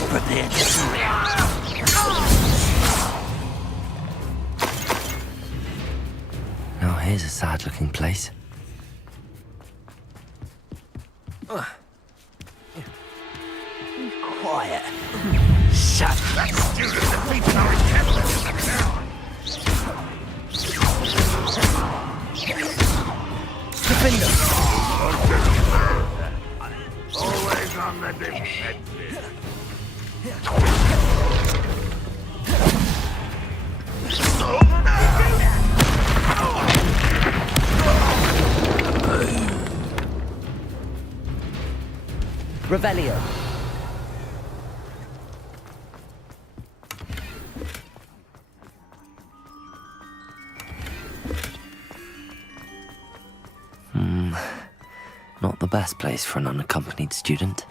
Prepare to Now here's a sad-looking place. quiet. Shut that student defeated our encampment in the town. Defender. Always on the defensive. Revelio. Not the best place for an unaccompanied student.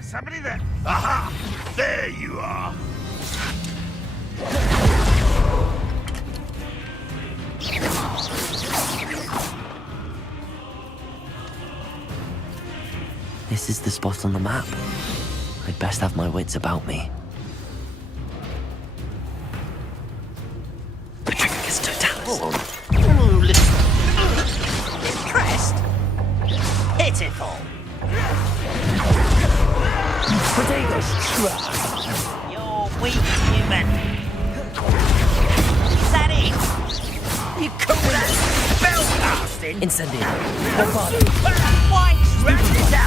Somebody there. Aha! There you are. This is the spot on the map. I'd best have my wits about me. Patricus Totalis. Oh, listen. Impressed? Pitiful. Potatoes. You're weak, human. Is that it? You call that spellcasting? Incendio. Why? Wrap this out.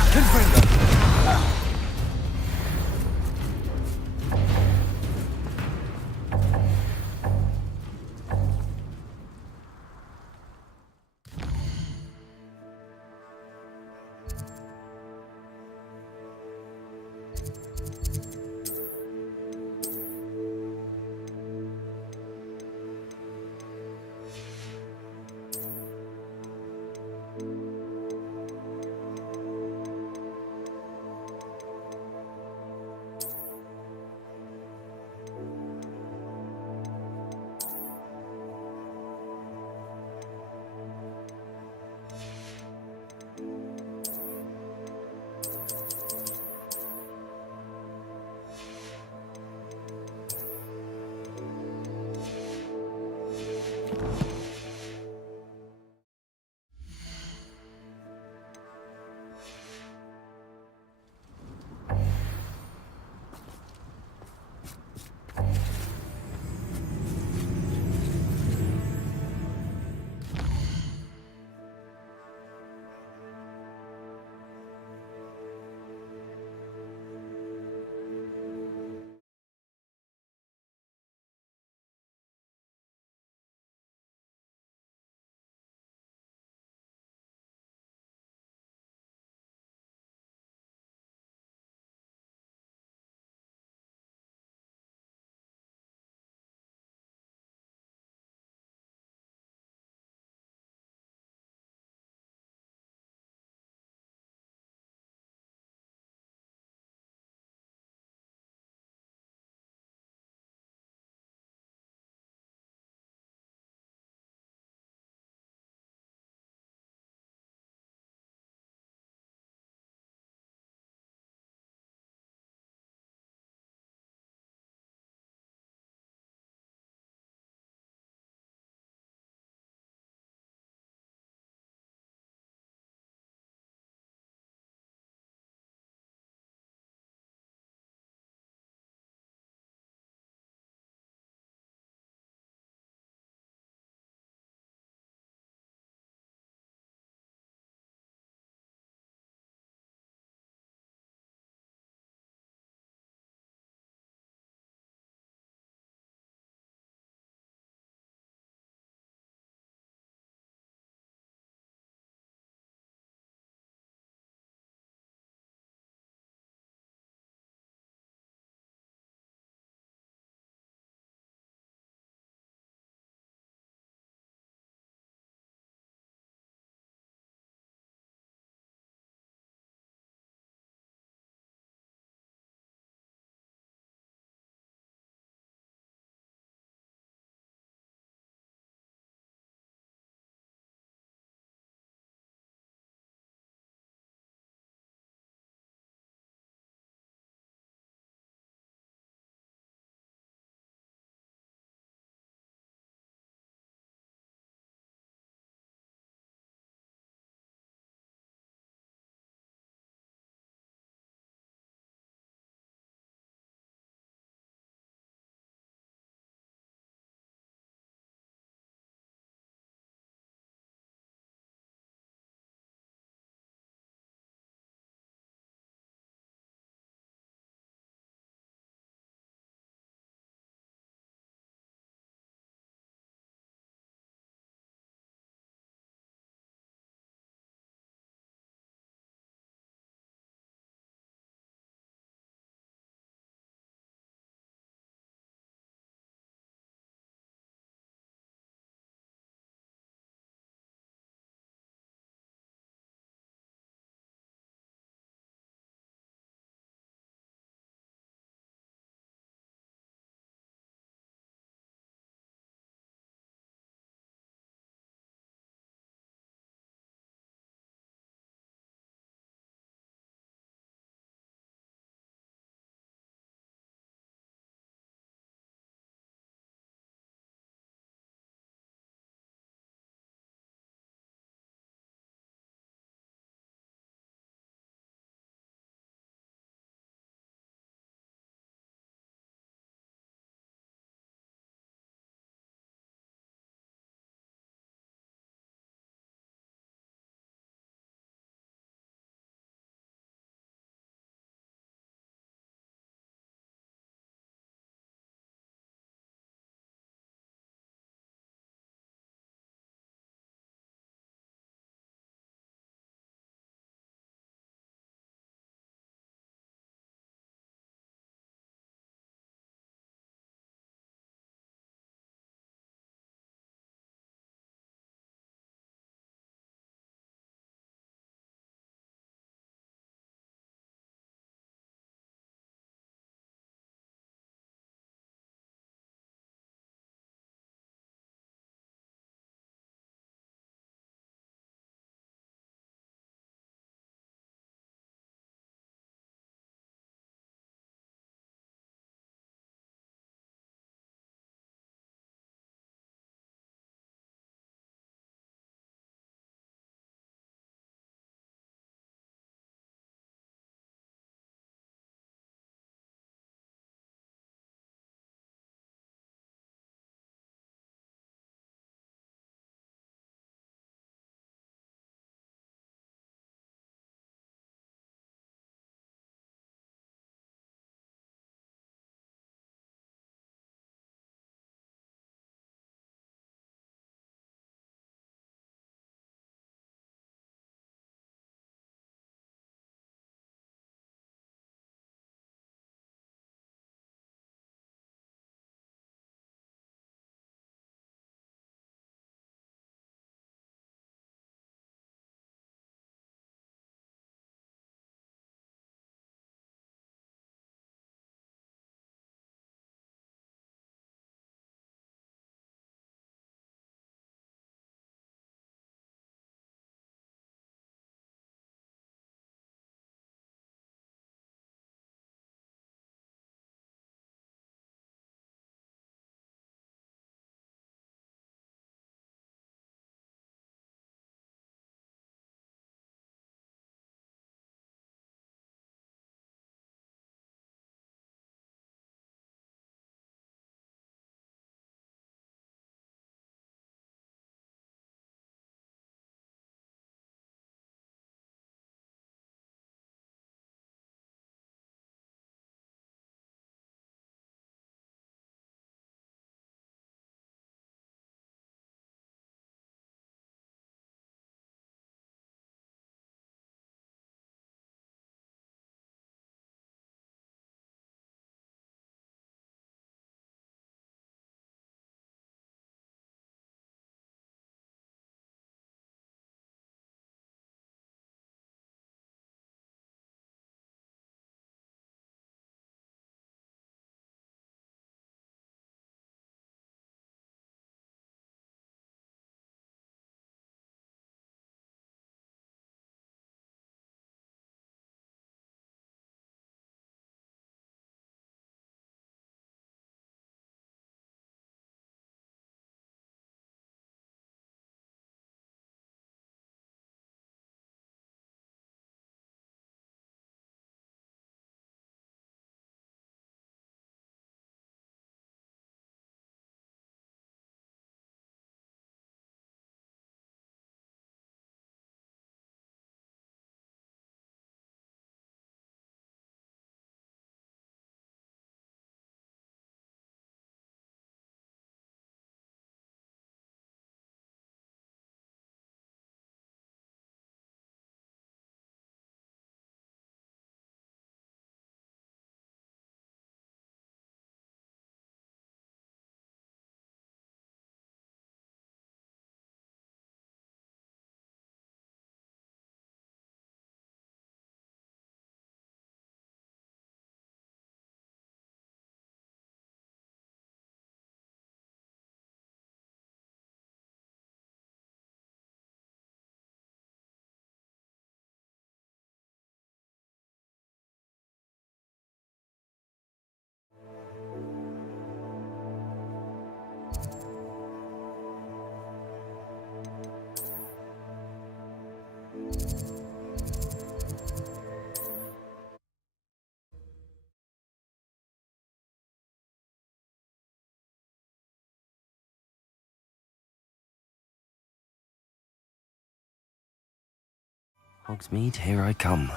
Hogsmeade, here I come.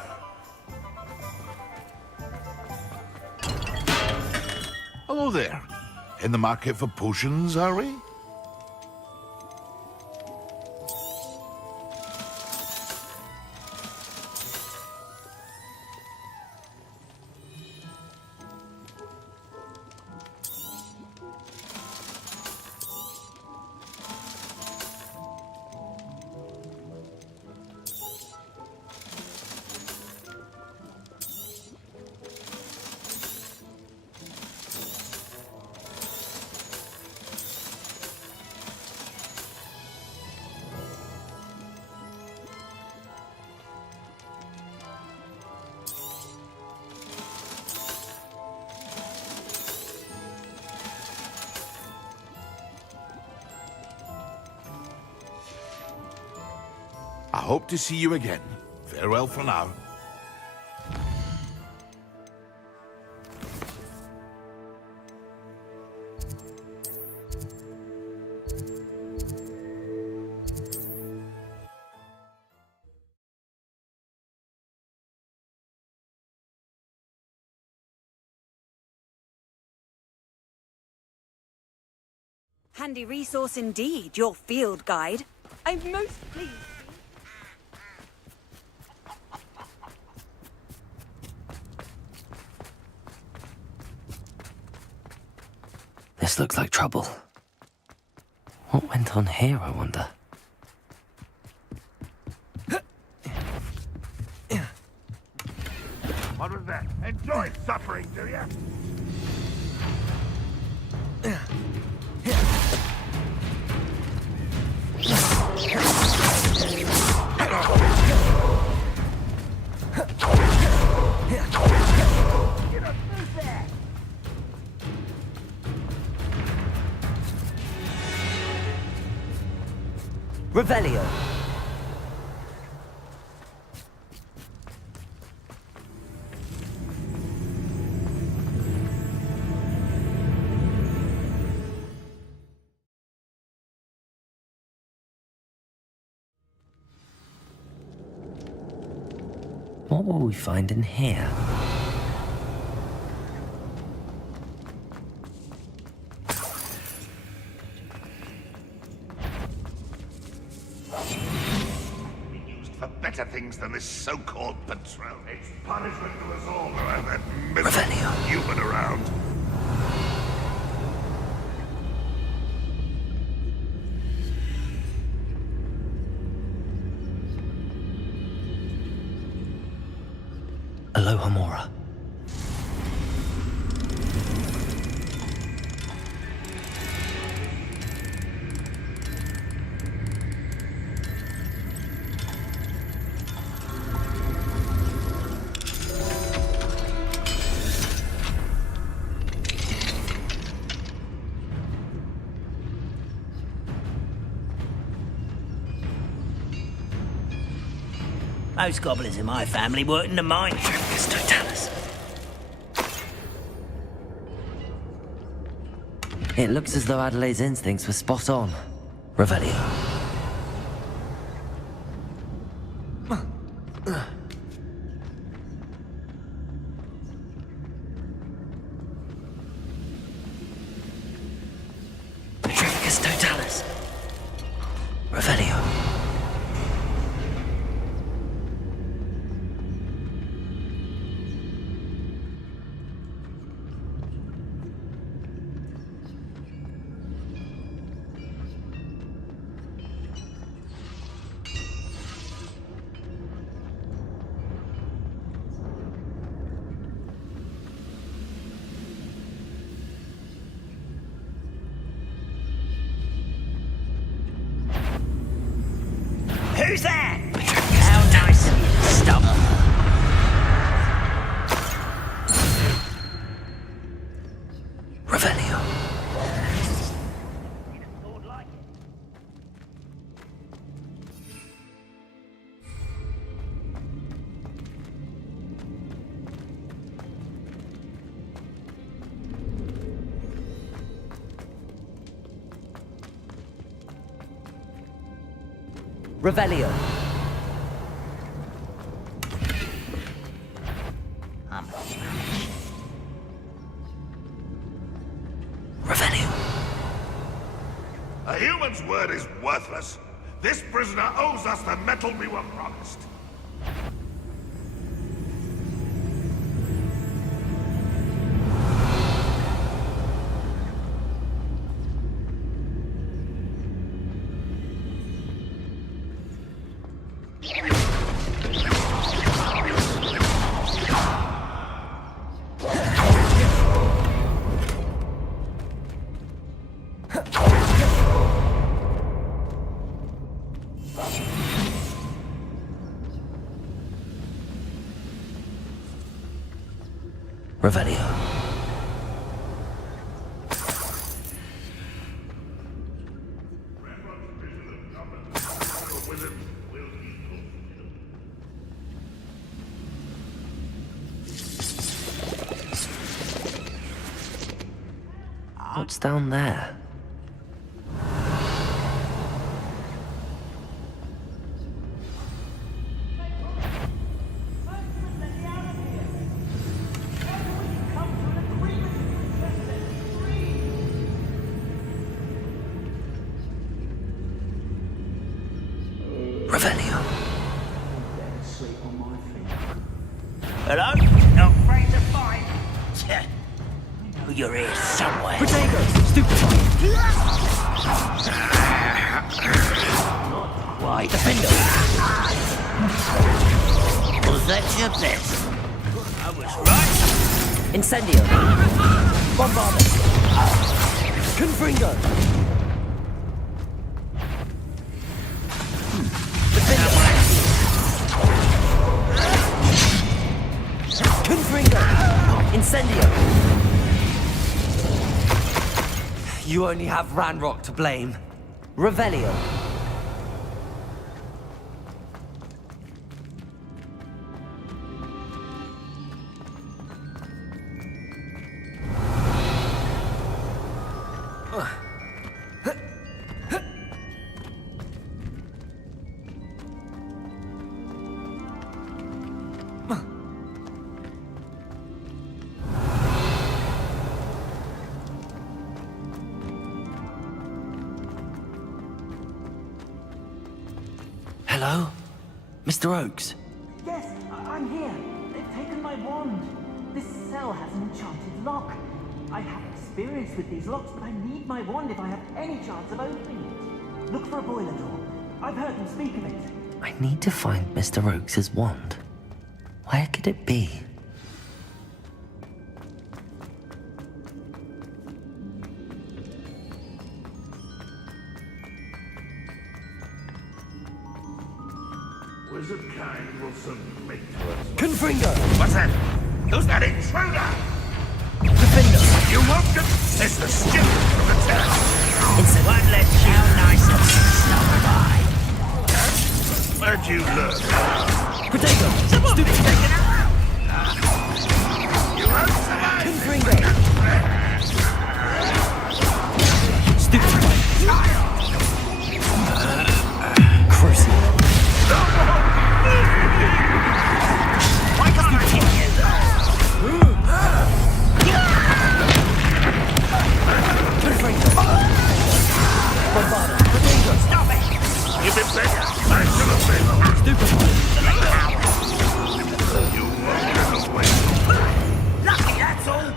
Hello there. In the market for potions, are we? I hope to see you again. Farewell for now. Handy resource indeed, your field guide. I'm most pleased. This looks like trouble. What went on here, I wonder? What was that? Enjoy suffering, do you? Revelio. What will we find in here? For better things than this so-called patrol. It's punishment to us all to have that miserable human around. Aloha Mora. Most goblins in my family work in the mine. It looks as though Adelaide's instincts were spot on. Revelio. Petrificus totalis. Revelio. Who's there? How nice of you to stop. Revelio. Revelio. A human's word is worthless. This prisoner owes us the metal we were promised. Revelio. What's down there? Revelio. Hello? Not afraid to fight? You're here somewhere. Potatoes! Stupid! Not quite. Defender! Was that your best? I was right. Incendio! Bombarda! Confringo! Confringo! Incendio! You only have Ranrock to blame. Revelio. Hello? Mr. Oakes? Yes, I'm here. They've taken my wand. This cell has an enchanted lock. I have experience with these locks, but I need my wand if I have any chance of opening it. Look for a boiler door. I've heard them speak of it. I need to find Mr. Oakes' wand. Where could it be? Wizard kind will submit to us. Confringo! What's that? Who's that intruder? Defender! You won't get... It's the student from the town. One less town nice and slow by. Where'd you learn? Potato! Stupid! You won't survive. Confringo! Stupid! Crucible! Why can't I hit you? Bombarda! Potato! Stop it! You've been bigger. I should have been. Stupid! You won't get away. Lucky, that's all.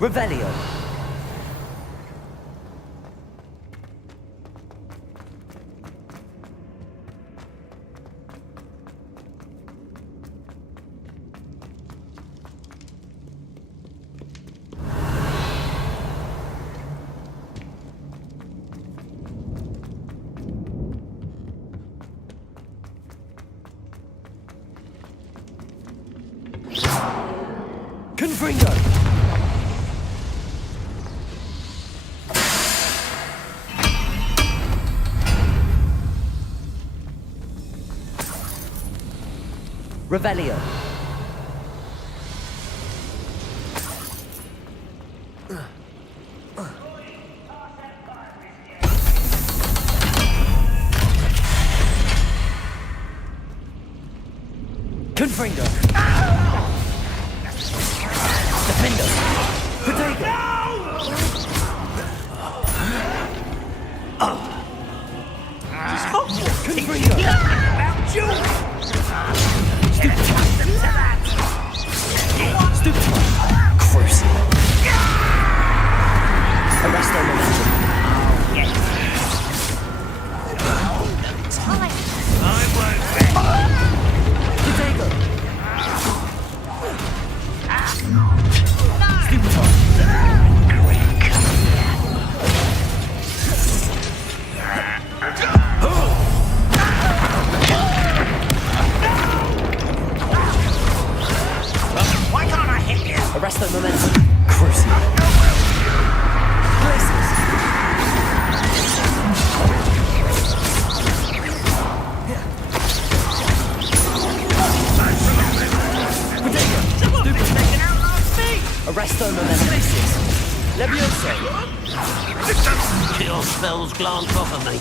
Revelio. Confringo! Revelio. Confringo. Defendo. Protego. This Hogwarts Confringo. about you! Stupid. Crucial. Arresto momentum. Oh, yes. I won't bet. Protego. Why can't I hit you? Arresto momentum. Crucial. Places. Someone's been taken out last week! Arresto momentum. Places. Levioso. Your spells glance off of me.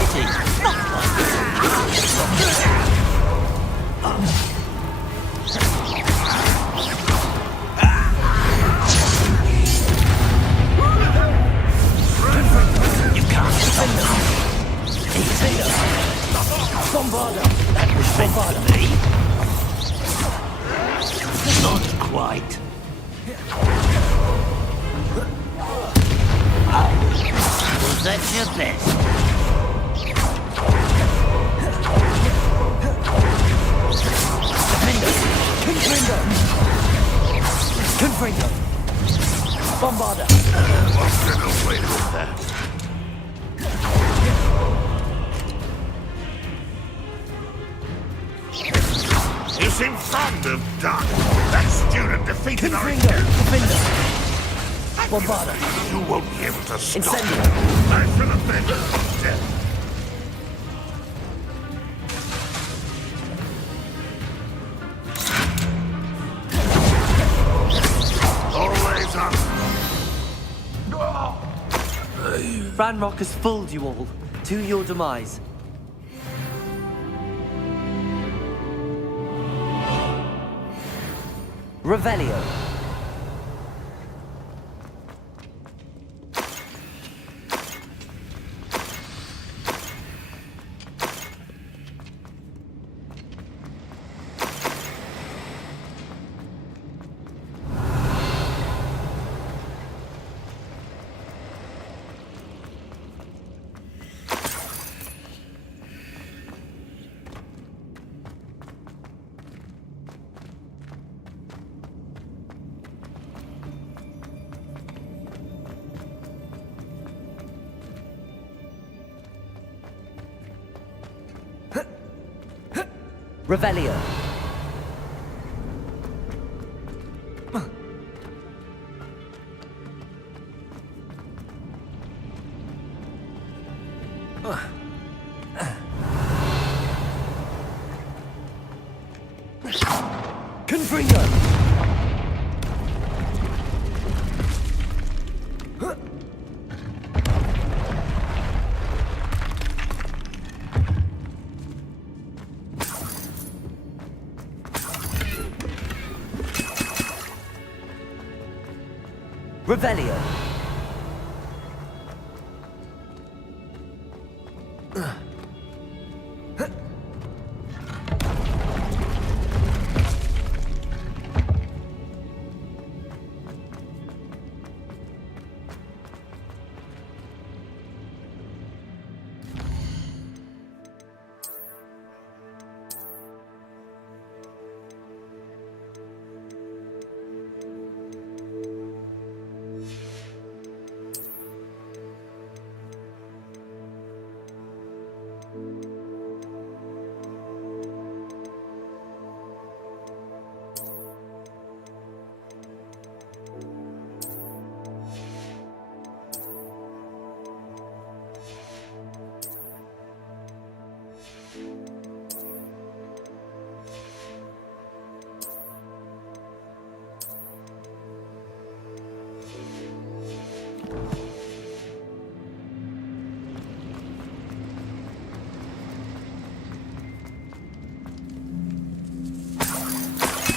Pity. Not you can't defend them. Bombarda. That was meant for me. Not quite. Was that your best? Confringo. Confringo. Bombarda. What's gonna wait with that? You seem fond of Doc. That student defeated our... Confringo. Defender. Bombarda. You won't be able to stop. Incendio. I shall avenge your death. Always up. Ranrock has fooled you all. To your demise. Revelio. Revelio. Confringo. Revelio.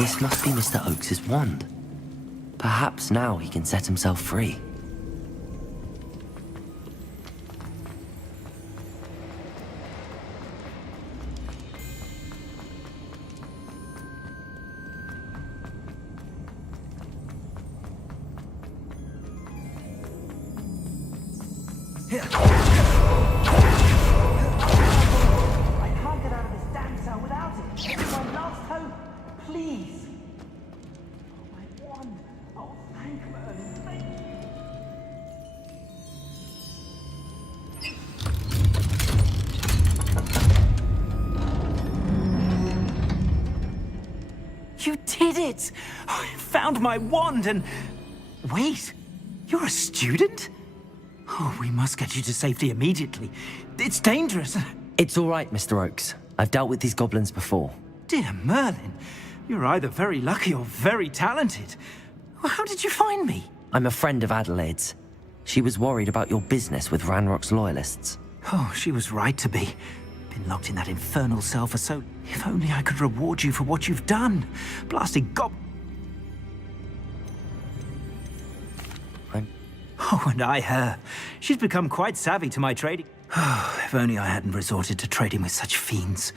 This must be Mr. Oakes's wand. Perhaps now he can set himself free. I can't get out of this damn cell without it. It's my last hope. Please. Oh, my wand. Oh, thank Merlin. Thank you. You did it! I found my wand and... Wait, you're a student? Oh, we must get you to safety immediately. It's dangerous. It's all right, Mr. Oakes. I've dealt with these goblins before. Dear Merlin, you're either very lucky or very talented. How did you find me? I'm a friend of Adelaide's. She was worried about your business with Ranrock's loyalists. Oh, she was right to be. Been locked in that infernal cell for so... If only I could reward you for what you've done. Blasting Oh, and I her. She's become quite savvy to my trading. Oh, if only I hadn't resorted to trading with such fiends.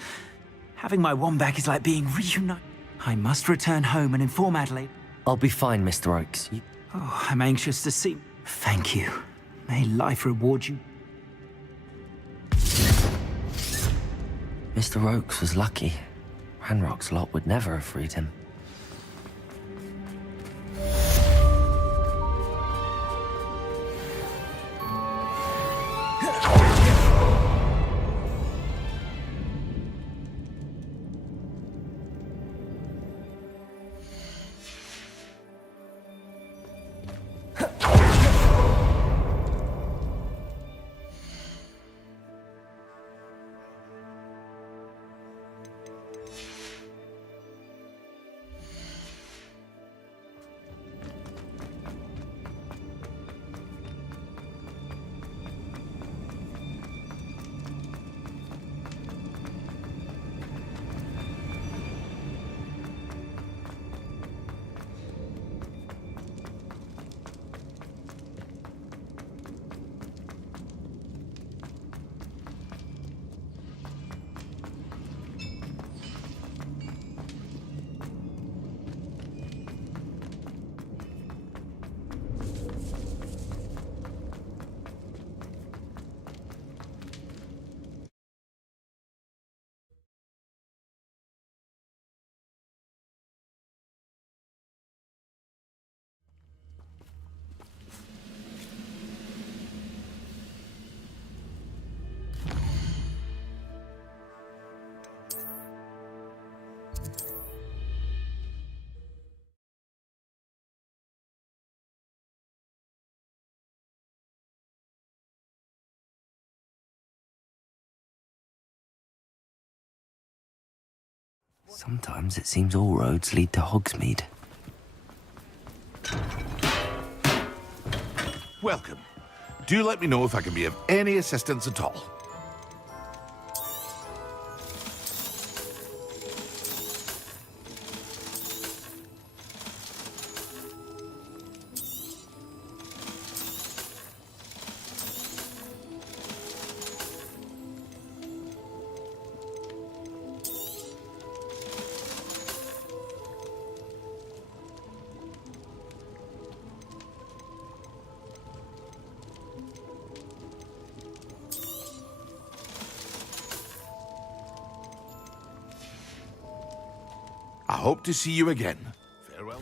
Having my wand back is like being reunited. I must return home and inform Adelaide. I'll be fine, Mr. Oakes. Oh, I'm anxious to see... Thank you. May life reward you. Mr. Oakes was lucky. Ranrock's lot would never have freed him. Sometimes it seems all roads lead to Hogsmeade. Welcome. Do let me know if I can be of any assistance at all. I hope to see you again. Farewell.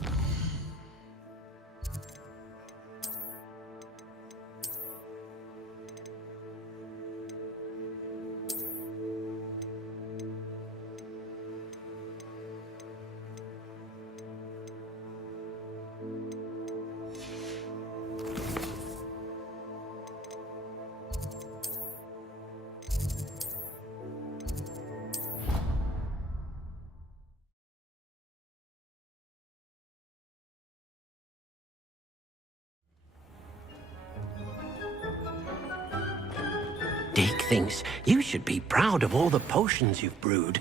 Dick thinks you should be proud of all the potions you've brewed.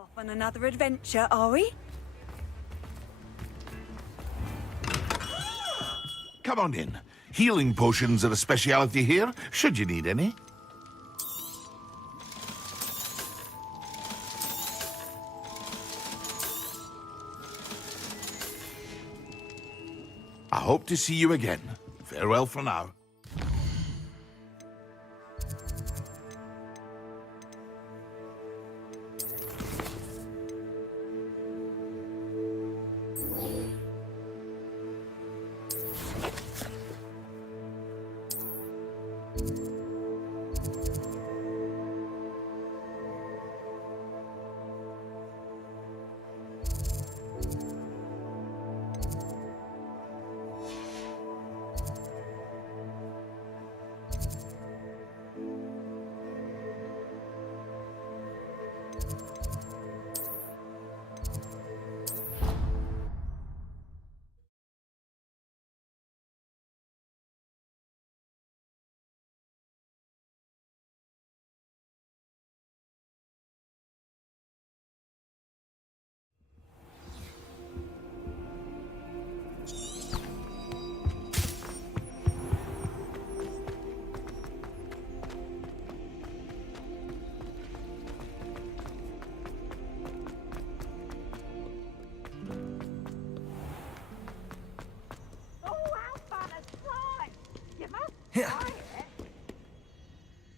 Off on another adventure, are we? Come on in. Healing potions are a speciality here, should you need any. I hope to see you again. Farewell for now.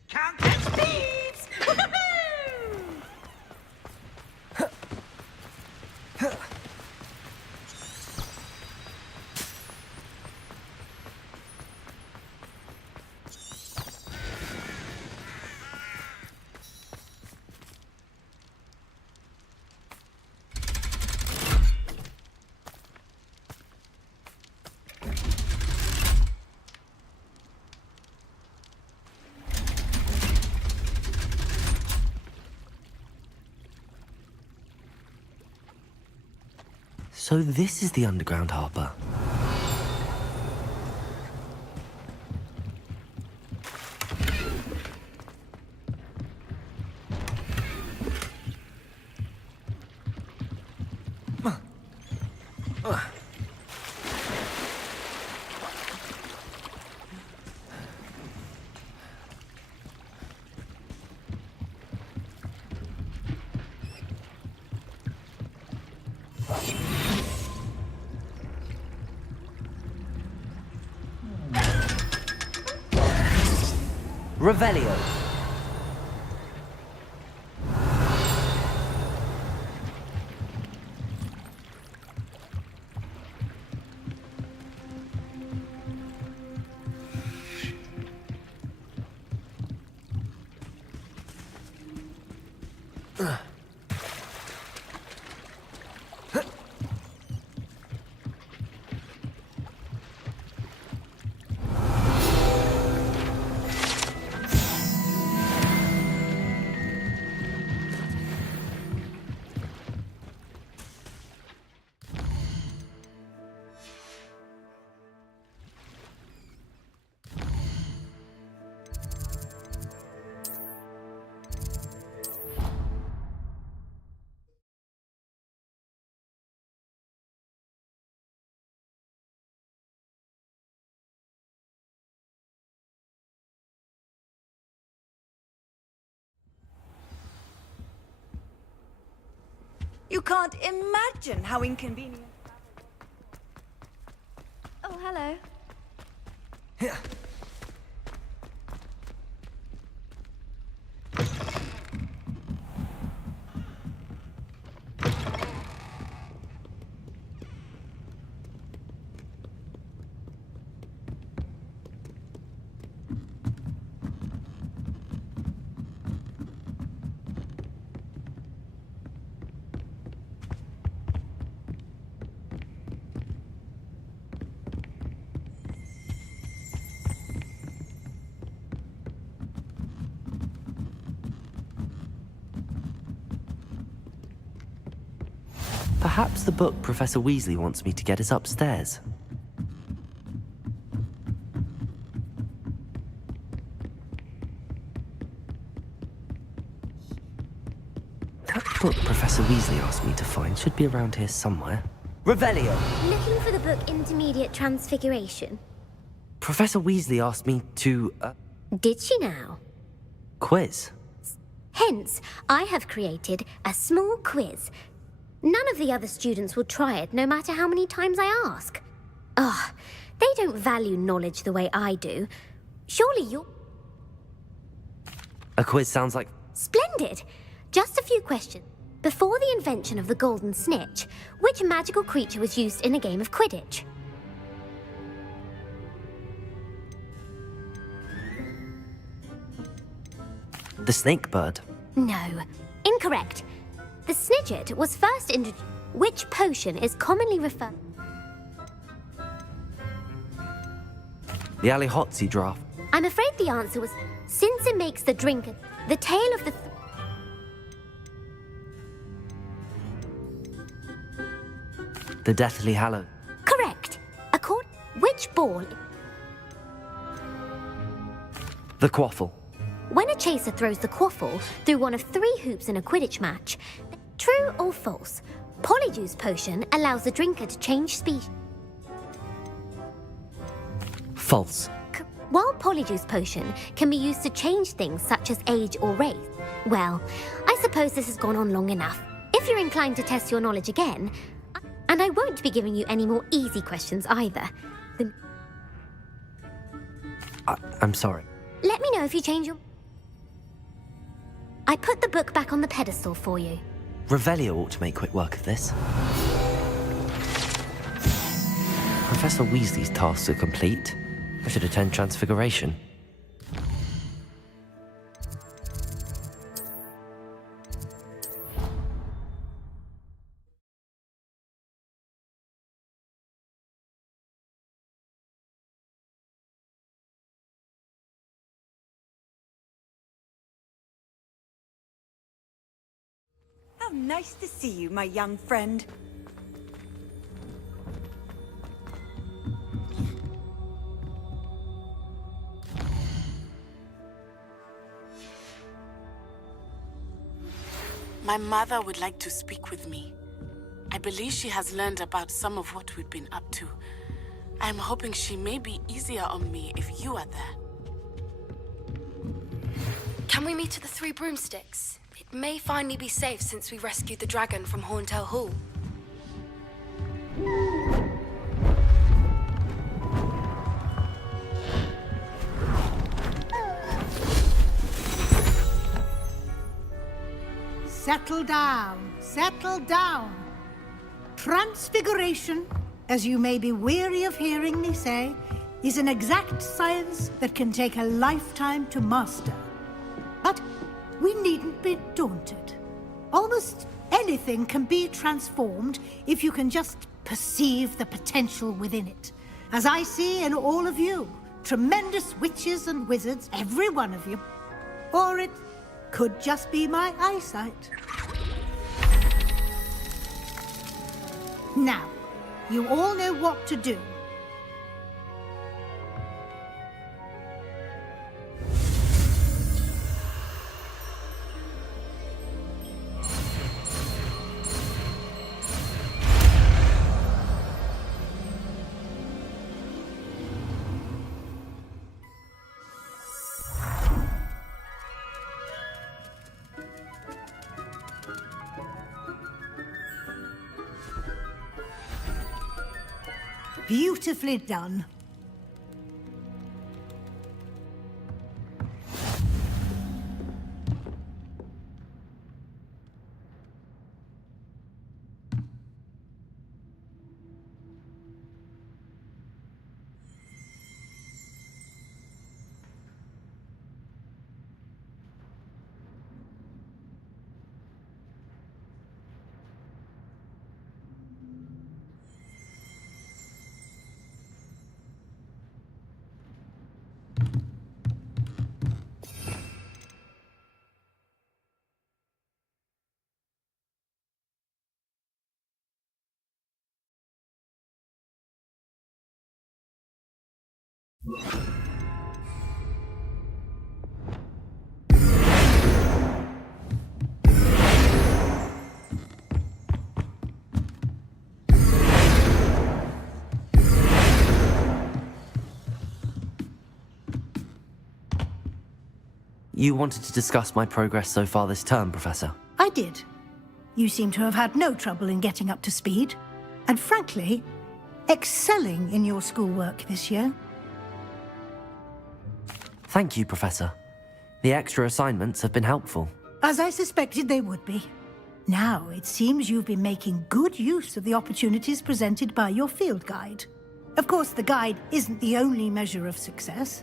Can't catch thieves! So this is the underground harbour. Revelio. You can't imagine how inconvenient. Oh, hello. Perhaps the book Professor Weasley wants me to get is upstairs. That book Professor Weasley asked me to find should be around here somewhere. Revelio! Looking for the book Intermediate Transfiguration. Professor Weasley asked me to, Did she now? quiz. Hence, I have created a small quiz. None of the other students will try it, no matter how many times I ask. Ugh, they don't value knowledge the way I do. Surely you're... A quiz sounds like... Splendid! Just a few questions. Before the invention of the golden snitch, which magical creature was used in a game of Quidditch? The snake bird. No. Incorrect. The Snidget was first introduced. Which potion is commonly referred... The Alihotzi draft. I'm afraid the answer was... Since it makes the drink... The tale of the... The Deathly Hallow. Correct. Which ball... The Quaffle. When a chaser throws the quaffle through one of 3 hoops in a Quidditch match, true or false, Polyjuice Potion allows the drinker to change speed. False. While Polyjuice Potion can be used to change things such as age or race, well, I suppose this has gone on long enough. If you're inclined to test your knowledge again, and I won't be giving you any more easy questions either, then... I'm sorry. Let me know if you change your... I put the book back on the pedestal for you. Revelio ought to make quick work of this. Professor Weasley's tasks are complete. I should attend Transfiguration. How nice to see you, my young friend. My mother would like to speak with me. I believe she has learned about some of what we've been up to. I'm hoping she may be easier on me if you are there. Can we meet at the Three Broomsticks? It may finally be safe since we rescued the dragon from Horntail Hall. Settle down, settle down. Transfiguration, as you may be weary of hearing me say, is an exact science that can take a lifetime to master. But we needn't be daunted. Almost anything can be transformed if you can just perceive the potential within it. As I see in all of you, tremendous witches and wizards, every one of you. Or it could just be my eyesight. Now, you all know what to do. Beautifully done. You wanted to discuss my progress so far this term, Professor? I did. You seem to have had no trouble in getting up to speed, and frankly, excelling in your schoolwork this year. Thank you, Professor. The extra assignments have been helpful. As I suspected they would be. Now, it seems you've been making good use of the opportunities presented by your field guide. Of course, the guide isn't the only measure of success.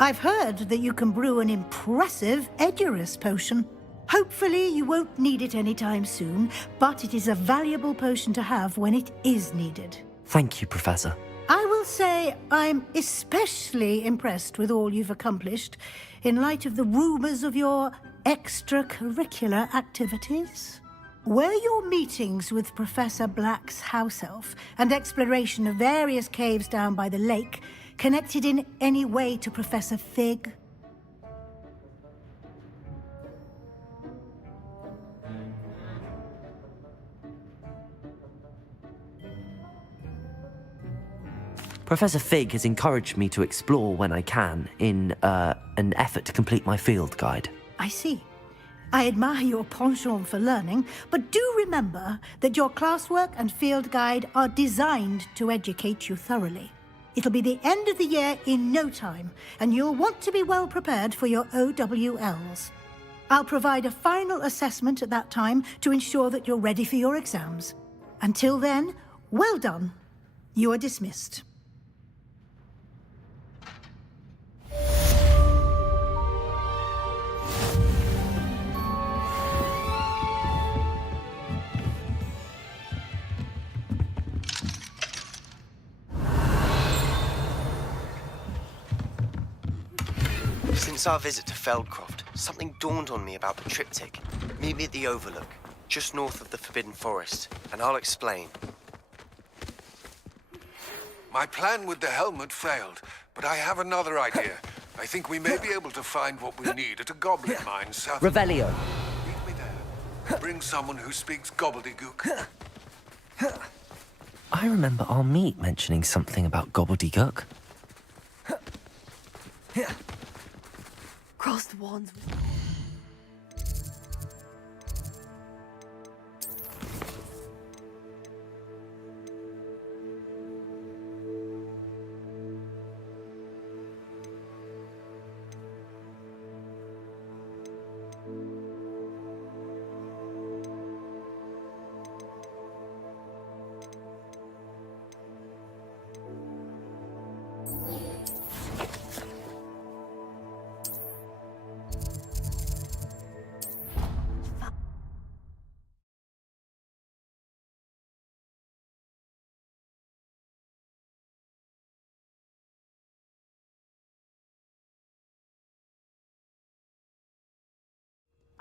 I've heard that you can brew an impressive Edurus potion. Hopefully, you won't need it anytime soon, but it is a valuable potion to have when it is needed. Thank you, Professor. I will say I'm especially impressed with all you've accomplished in light of the rumors of your extracurricular activities. Were your meetings with Professor Black's house elf and exploration of various caves down by the lake connected in any way to Professor Fig? Professor Fig has encouraged me to explore when I can in an effort to complete my field guide. I see. I admire your penchant for learning, but do remember that your classwork and field guide are designed to educate you thoroughly. It'll be the end of the year in no time, and you'll want to be well prepared for your OWLs. I'll provide a final assessment at that time to ensure that you're ready for your exams. Until then, well done. You are dismissed. Since our visit to Feldcroft, something dawned on me about the triptych. Meet me at the Overlook, just north of the Forbidden Forest, and I'll explain. My plan with the helmet failed, but I have another idea. I think we may be able to find what we need at a goblin mine south. Revelio. Meet me there. Bring someone who speaks gobbledygook. I remember our meet mentioning something about gobbledygook. Cross the wands.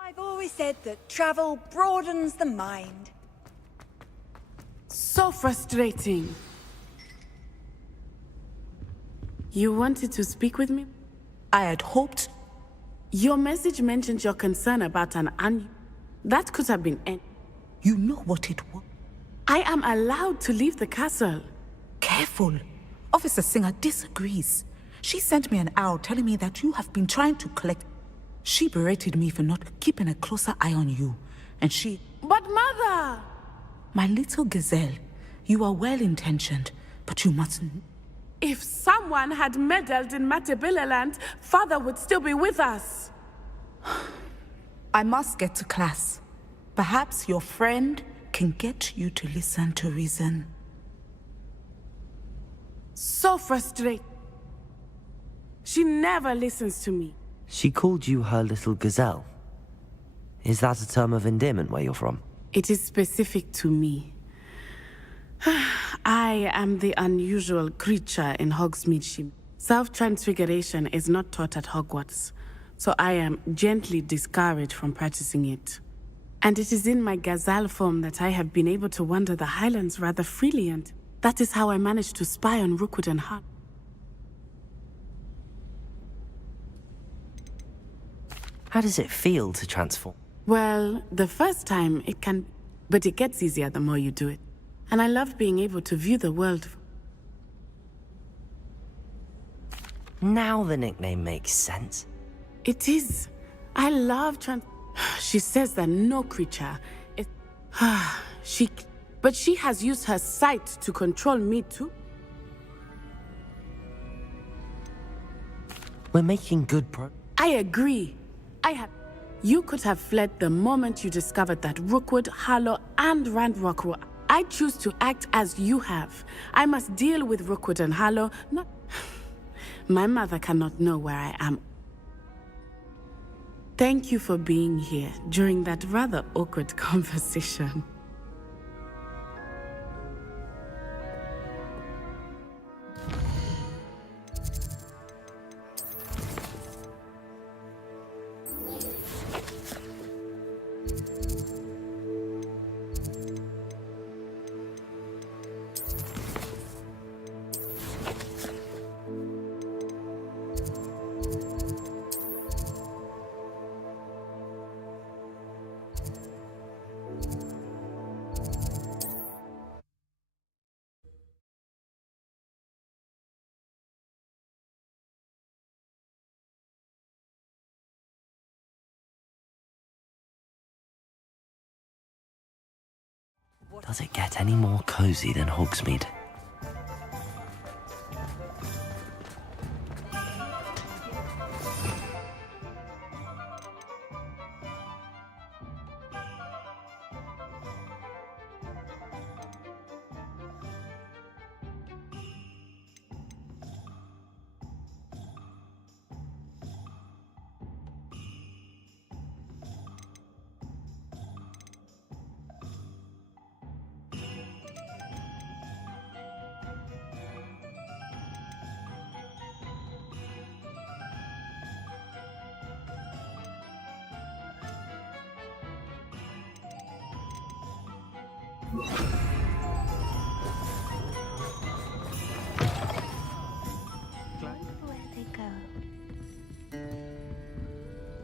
I've always said that travel broadens the mind. So frustrating. You wanted to speak with me? I had hoped. Your message mentioned your concern about an that could have been any. You know what it was. I am allowed to leave the castle. Careful. Officer Singer disagrees. She sent me an owl telling me that you have been trying to collect. She berated me for not keeping a closer eye on you, and she... But Mother! My little gazelle, you are well-intentioned, but you mustn't... If someone had meddled in Matabeleland, Father would still be with us. I must get to class. Perhaps your friend can get you to listen to reason. So frustrated. She never listens to me. She called you her little gazelle. Is that a term of endearment where you're from? It is specific to me. I am the unusual creature in Hogsmeade. Self-transfiguration is not taught at Hogwarts, so I am gently discouraged from practicing it. And it is in my gazelle form that I have been able to wander the Highlands rather freely, and that is how I managed to spy on Rookwood and Hart. How does it feel to transform? Well, the first time it can, but it gets easier the more you do it. And I love being able to view the world. Now the nickname makes sense. It is. I love She says that no creature is... But she has used her sight to control me too. We're making good I agree. You could have fled the moment you discovered that Rookwood, Harlow, and Randrock were... I choose to act as you have. I must deal with Rookwood and Harlow, not... My mother cannot know where I am. Thank you for being here during that rather awkward conversation. Does it get any more cozy than Hogsmeade?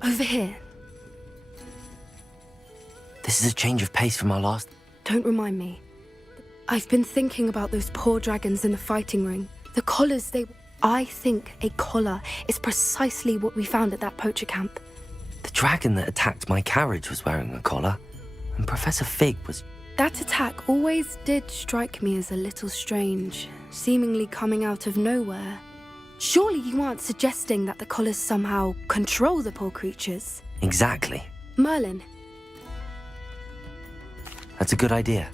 Over here. This is a change of pace from our last... Don't remind me. I've been thinking about those poor dragons in the fighting ring. The collars I think a collar is precisely what we found at that poacher camp. The dragon that attacked my carriage was wearing a collar, and Professor Fig was... That attack always did strike me as a little strange, seemingly coming out of nowhere. Surely you aren't suggesting that the collars somehow control the poor creatures? Exactly. Merlin. That's a good idea.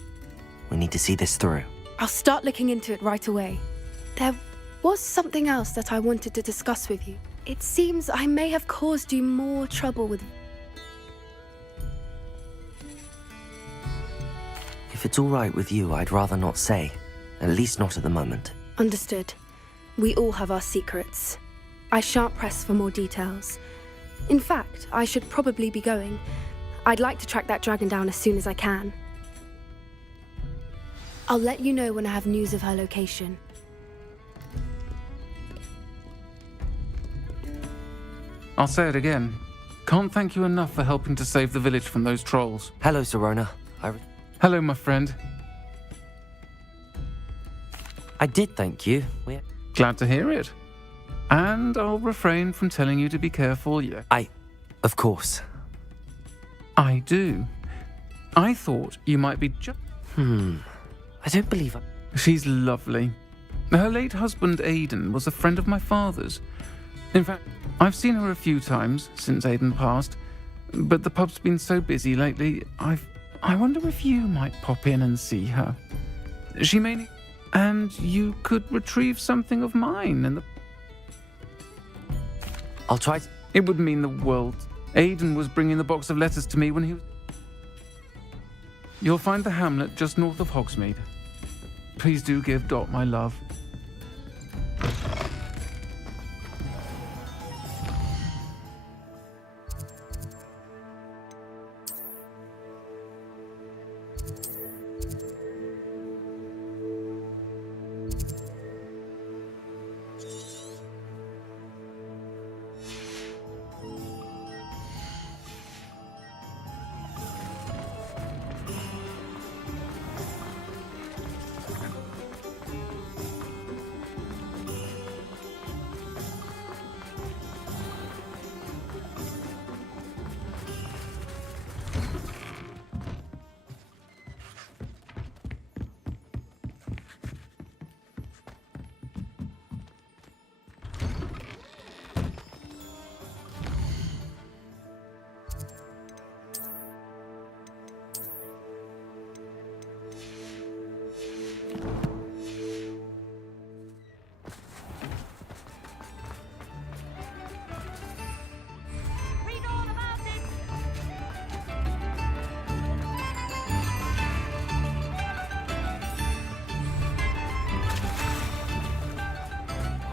We need to see this through. I'll start looking into it right away. There was something else that I wanted to discuss with you. It seems I may have caused you more trouble with... If it's all right with you, I'd rather not say. At least not at the moment. Understood. We all have our secrets. I shan't press for more details. In fact, I should probably be going. I'd like to track that dragon down as soon as I can. I'll let you know when I have news of her location. I'll say it again. Can't thank you enough for helping to save the village from those trolls. Hello, Sirona. Hello, my friend. I did thank you. Glad to hear it. And I'll refrain from telling you to be careful, yeah. Of course. I do. I thought you might be I don't believe She's lovely. Her late husband, Aidan, was a friend of my father's. In fact, I've seen her a few times since Aidan passed, but the pub's been so busy lately, I wonder if you might pop in and see her. She may need... And you could retrieve something of mine and I'll try to... It would mean the world. Aidan was bringing the box of letters to me when he was... You'll find the hamlet just north of Hogsmeade. Please do give Dot my love.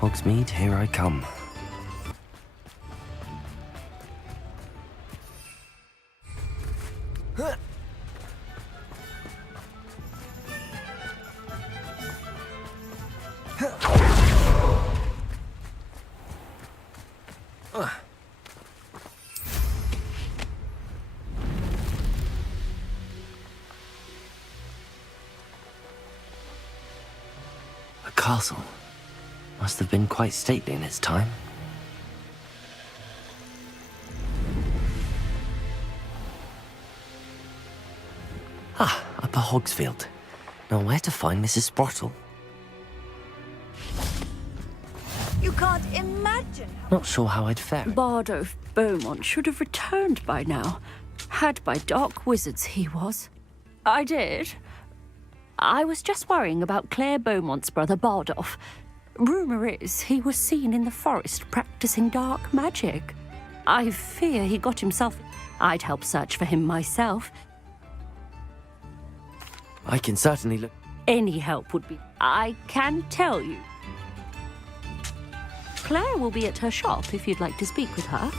Hogsmeade, here I come. A castle. Must have been quite stately in its time. Ah, Upper Hogsfield. Now where to find Mrs. Sprottle? You can't imagine. Not sure how I'd fare. Bardo Beaumont should have returned by now. Had by dark wizards he was. I did. I was just worrying about Claire Beaumont's brother Bardolph. Rumour is he was seen in the forest practicing dark magic. I fear he got himself... I'd help search for him myself. I can certainly look... Any help would be... I can tell you. Claire will be at her shop if you'd like to speak with her.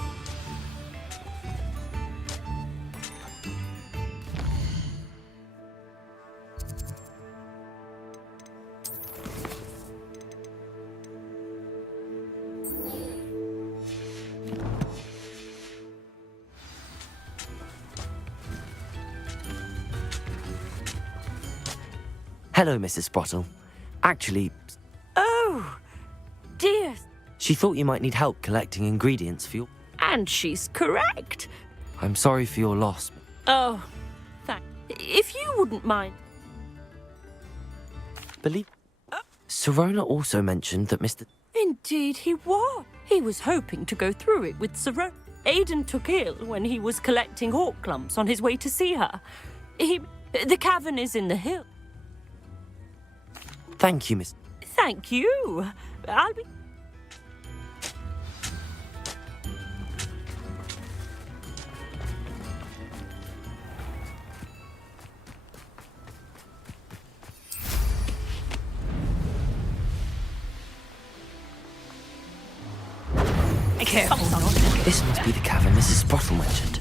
Hello, Mrs. Sprottle. Actually... Oh, dear. She thought you might need help collecting ingredients for your... And she's correct. I'm sorry for your loss. Oh, thank... If you wouldn't mind... Believe... Sirona also mentioned that Mr... Indeed he was. He was hoping to go through it with Sirona. Aidan took ill when he was collecting hawk clumps on his way to see her. The cavern is in the hill. Thank you, Miss... Thank you. I'll be... This must be the cavern Mrs. Sprottle mentioned.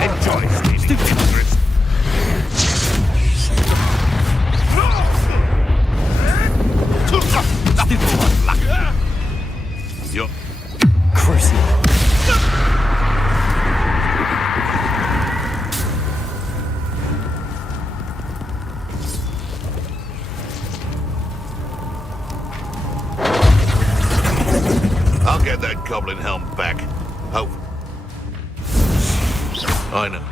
Enjoy stealing secrets. You're... Crucial. I'll get that goblin helm back. Oh. I know.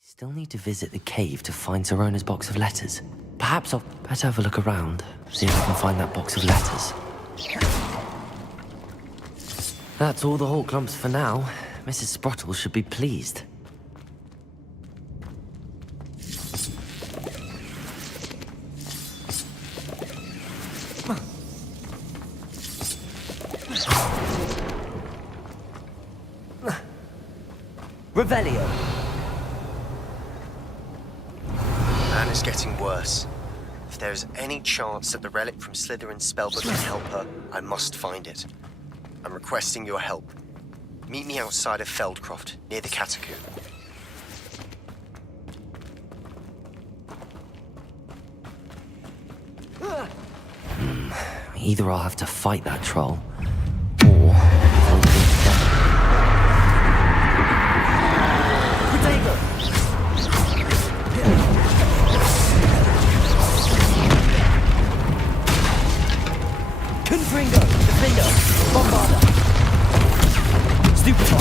Still need to visit the cave to find Sirona's box of letters. Perhaps I'll better have a look around, see if I can find that box of letters. That's all the hawk clumps for now. Mrs. Sprottle should be pleased. Revelio. Man is getting worse. If there is any chance that the relic from Slytherin's spellbook can help her, I must find it. I'm requesting your help. Meet me outside of Feldcroft, near the catacomb. Either I'll have to fight that troll, or... Confringo, Defender, Bombarda, Stupefy,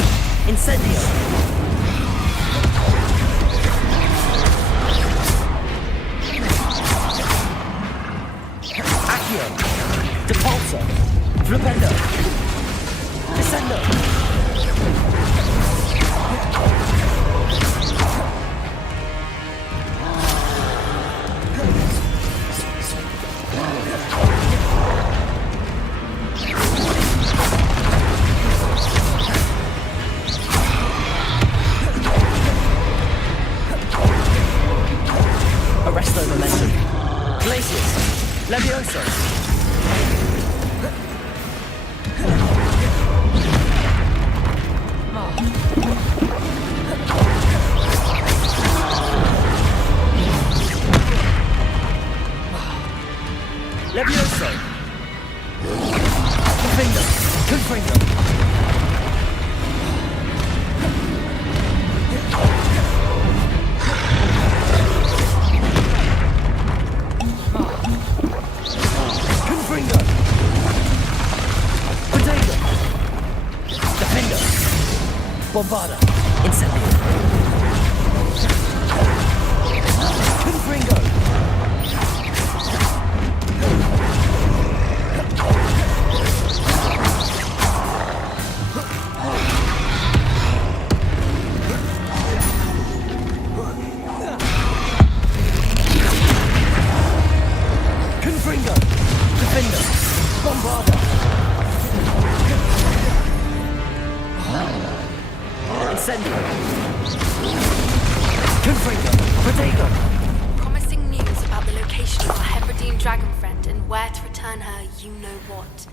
Incendio. Accio, Depulso, Flipendo, Descendo. Bombarda! Incendio! Confringo! Confringo! Defender! Bombarda! Incendio! Confringo! Protego! Promising news about the location of our Hebridean dragon friend and where to return her you-know-what.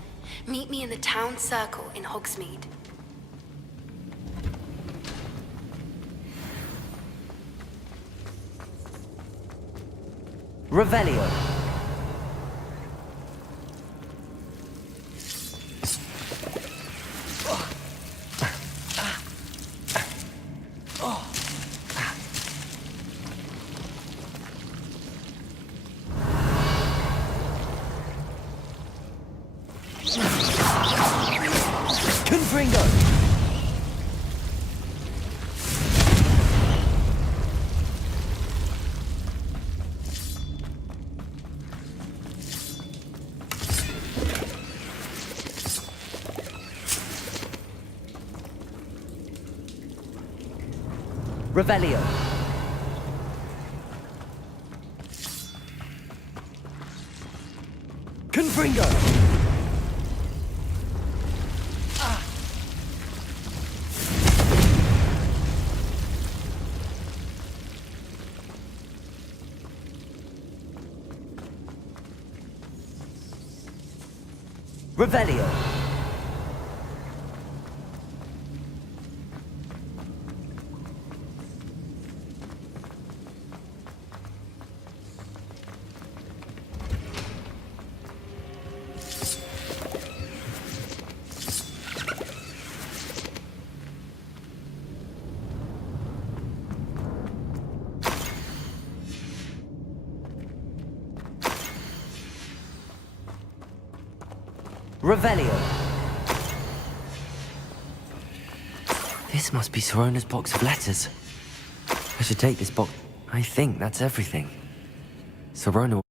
Meet me in the town circle in Hogsmeade. Revelio! Confringo! Revelio! Confringo! Revelio! Revelio! This must be Sorona's box of letters. I should take this box. I think that's everything. Sorona...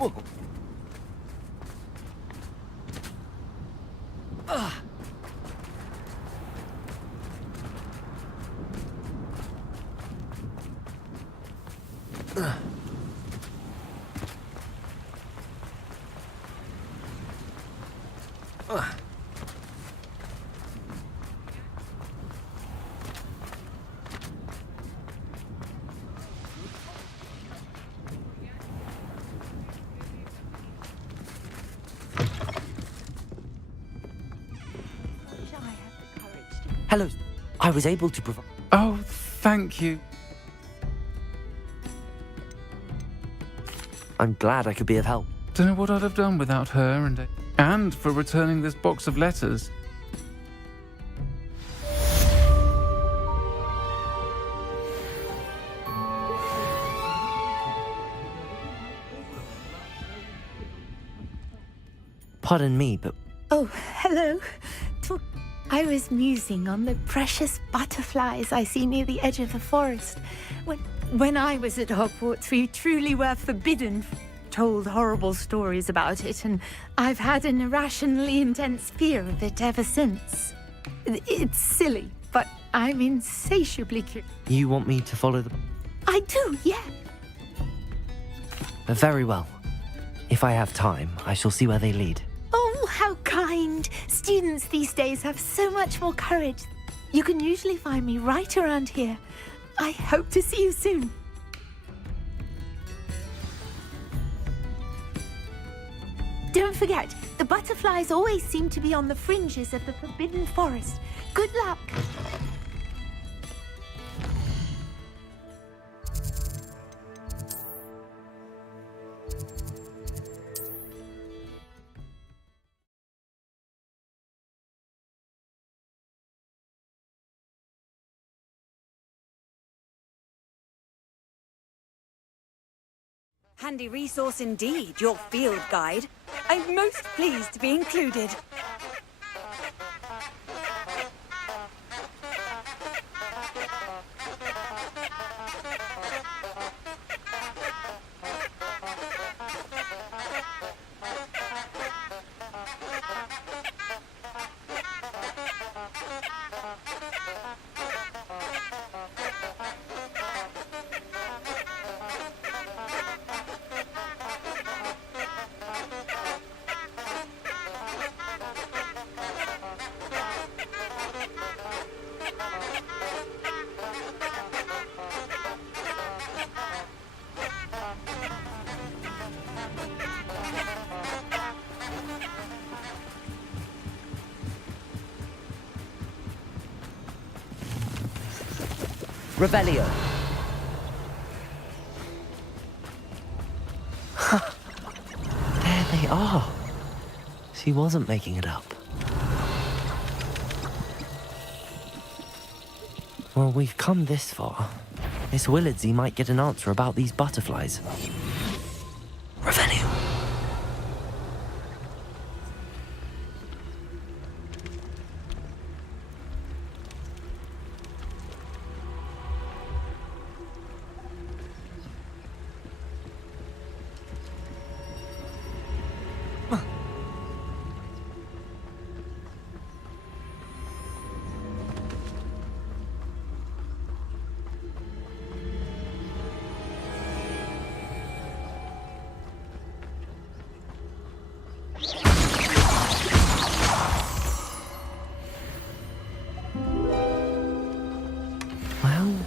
Oh. Hello. I was able to provide... Oh, thank you. I'm glad I could be of help. Don't know what I'd have done without her and for returning this box of letters. Pardon me, but... Oh, hello. I was musing on the precious butterflies I see near the edge of the forest when When I was at Hogwarts, we truly were forbidden. Told horrible stories about it, and I've had an irrationally intense fear of it ever since. It's silly, but I'm insatiably curious. You want me to follow the... I do, yeah. Very well. If I have time, I shall see where they lead. Oh, how kind. Students these days have so much more courage. You can usually find me right around here. I hope to see you soon. Don't forget, the butterflies always seem to be on the fringes of the Forbidden Forest. Good luck. Handy resource indeed, your field guide. I'm most pleased to be included. Revelio. There they are. She wasn't making it up. Well, we've come this far. Miss Willardsey might get an answer about these butterflies. Revelio.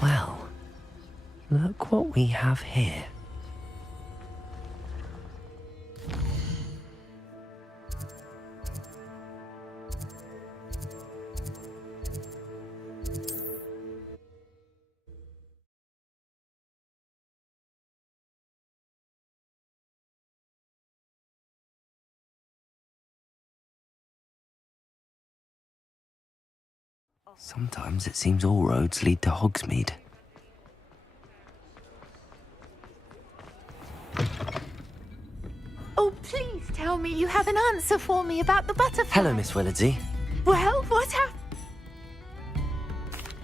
Well, look what we have here. Sometimes it seems all roads lead to Hogsmeade. Oh, please tell me you have an answer for me about the butterfly. Hello, Miss Willardsey. Well, what happened?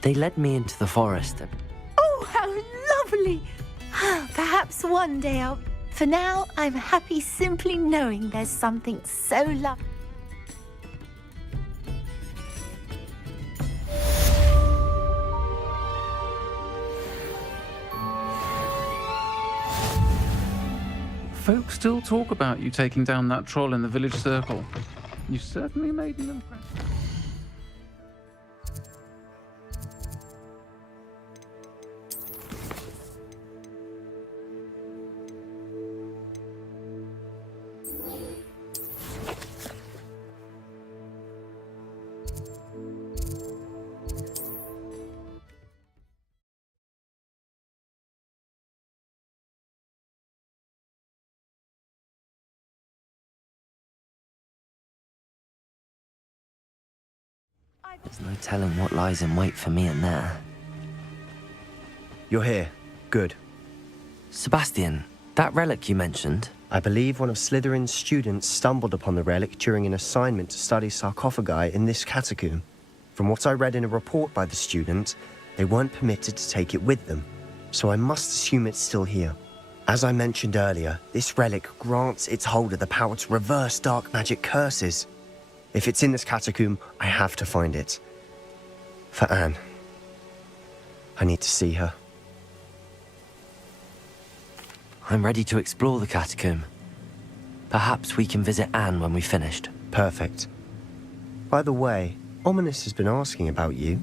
They led me into the forest. Oh, how lovely. Perhaps one day I'll... For now, I'm happy simply knowing there's something so lovely. Folks still talk about you taking down that troll in the village circle. You certainly made an impression. There's no telling what lies in wait for me in there. You're here. Good. Sebastian, that relic you mentioned... I believe one of Slytherin's students stumbled upon the relic during an assignment to study sarcophagi in this catacomb. From what I read in a report by the student, they weren't permitted to take it with them. so I must assume it's still here. As I mentioned earlier, this relic grants its holder the power to reverse dark magic curses. If it's in this catacomb, I have to find it. For Anne. I need to see her. I'm ready to explore the catacomb. Perhaps we can visit Anne when we've finished. Perfect. By the way, Ominous has been asking about you.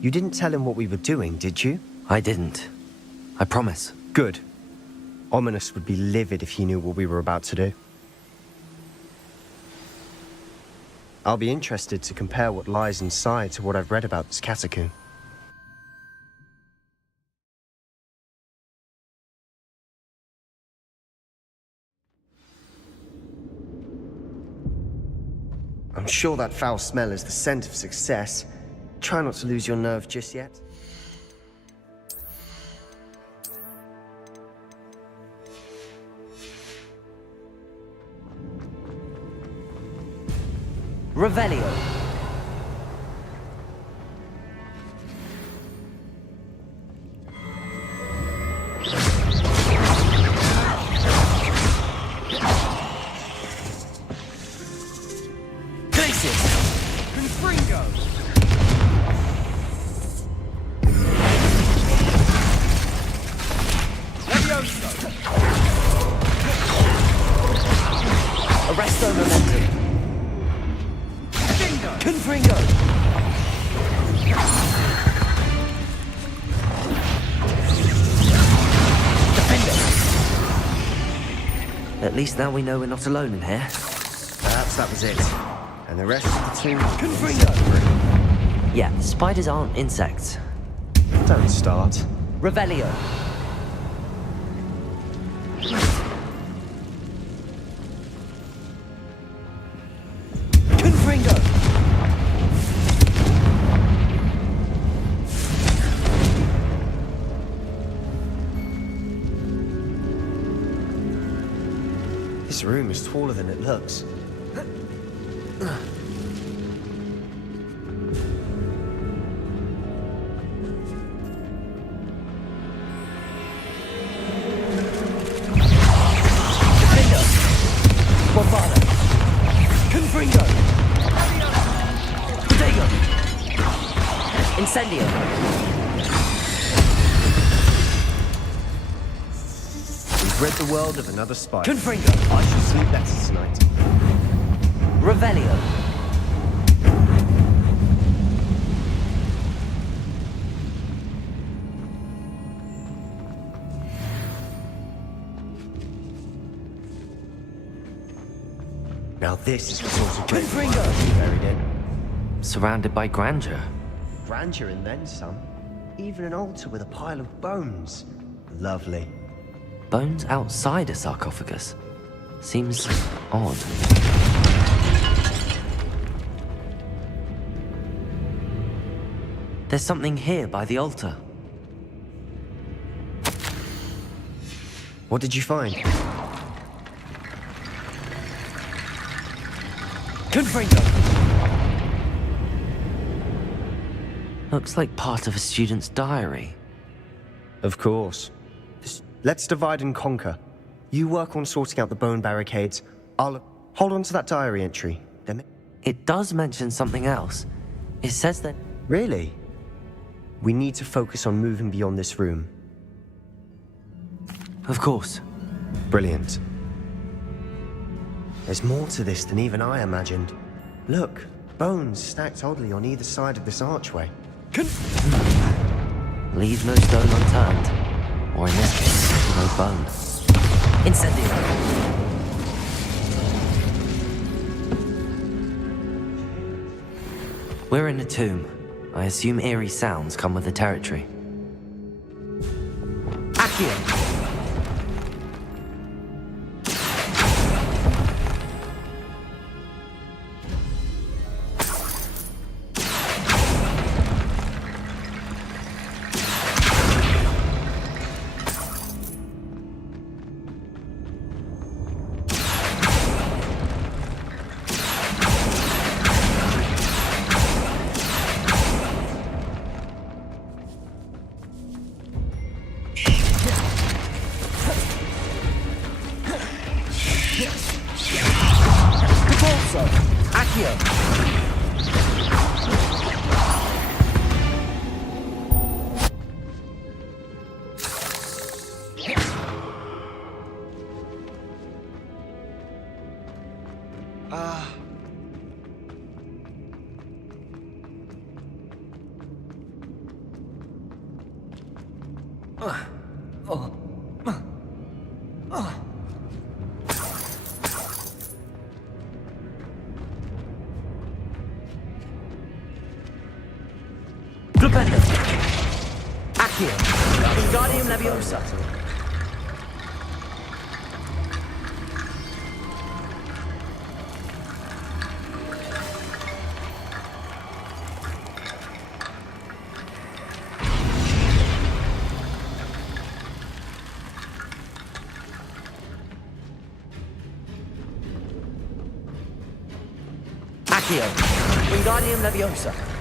You didn't tell him what we were doing, did you? I didn't. I promise. Good. Ominous would be livid if he knew what we were about to do. I'll be interested to compare what lies inside to what I've read about this catacomb. I'm sure that foul smell is the scent of success. Try not to lose your nerve just yet. Revelio. Arresto momentum. Confringo. Defender. At least now we know we're not alone in here. Perhaps that was it. And the rest of the team... Confringo. Yeah, spiders aren't insects. Don't start. Revelio. This room is taller than it looks. Incendio. We've rid the world of another spider. Confringo. I shall sleep better tonight. Revelio. Now this is the sort of Confringo. Buried in. Surrounded by grandeur. Grandeur and then some. Even an altar with a pile of bones. Lovely. Bones outside a sarcophagus. Seems odd. There's something here by the altar. What did you find? Confringo. Looks like part of a student's diary. Of course. Let's divide and conquer. You work on sorting out the bone barricades. I'll hold on to that diary entry. It does mention something else. It says that... Really? We need to focus on moving beyond this room. Of course. Brilliant. There's more to this than even I imagined. Look, bones stacked oddly on either side of this archway. Leave no stone unturned. Or in this case, no bone. Incendio. We're in a tomb. I assume eerie sounds come with the territory. Accio. Flipendo. Accio. Wingardium Leviosa. Accio. Wingardium Leviosa.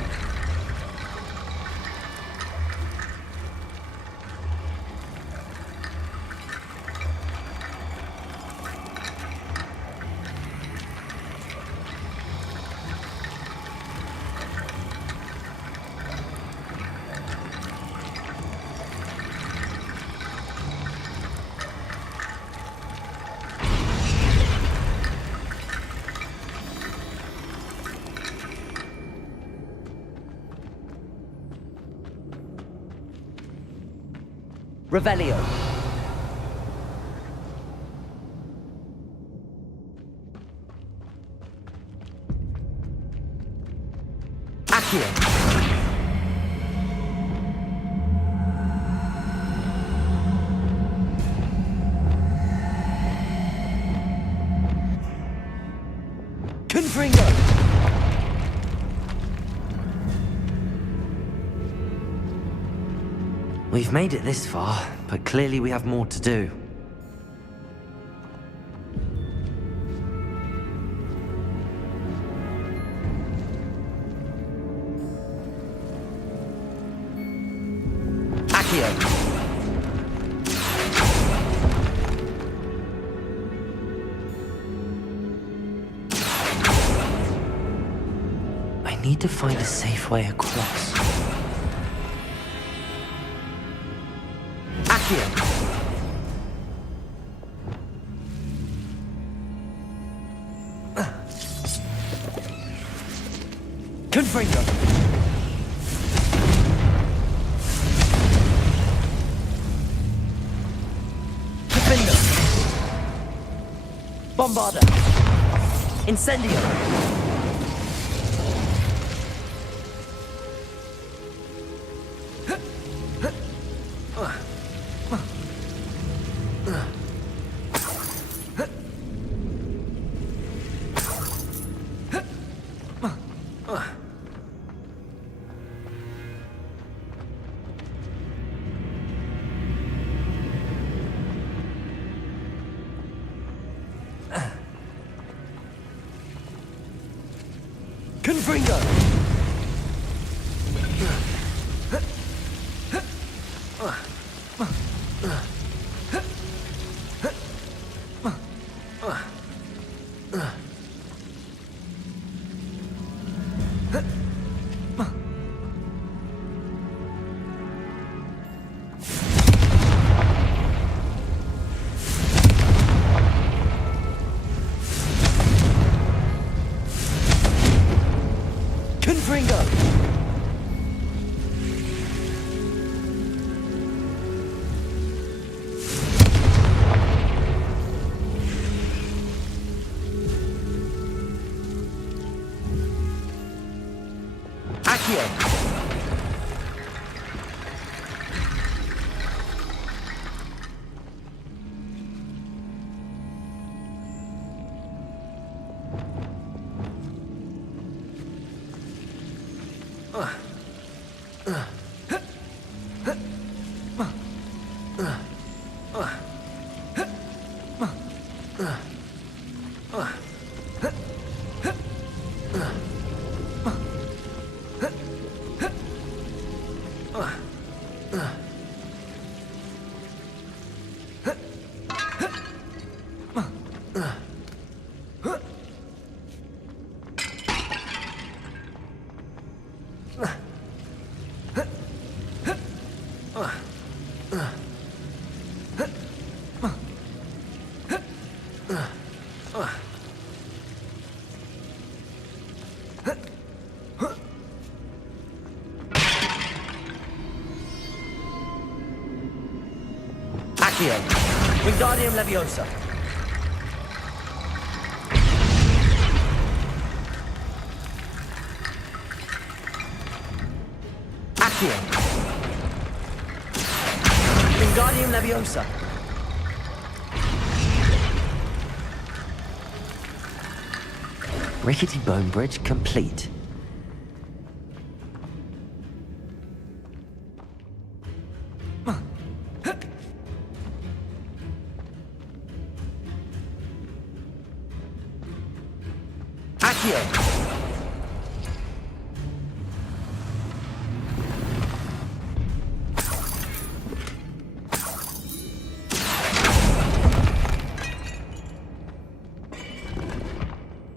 Revelio. Accio. Confringo. We've made it this far, but clearly we have more to do. Accio. I need to find a safe way across. Accio. Confringo. Defender. Bombarda. Incendio. Confringo! Confringo! Accio! Wingardium Leviosa. Accio. Wingardium Leviosa. Rickety Bone Bridge complete. Accio.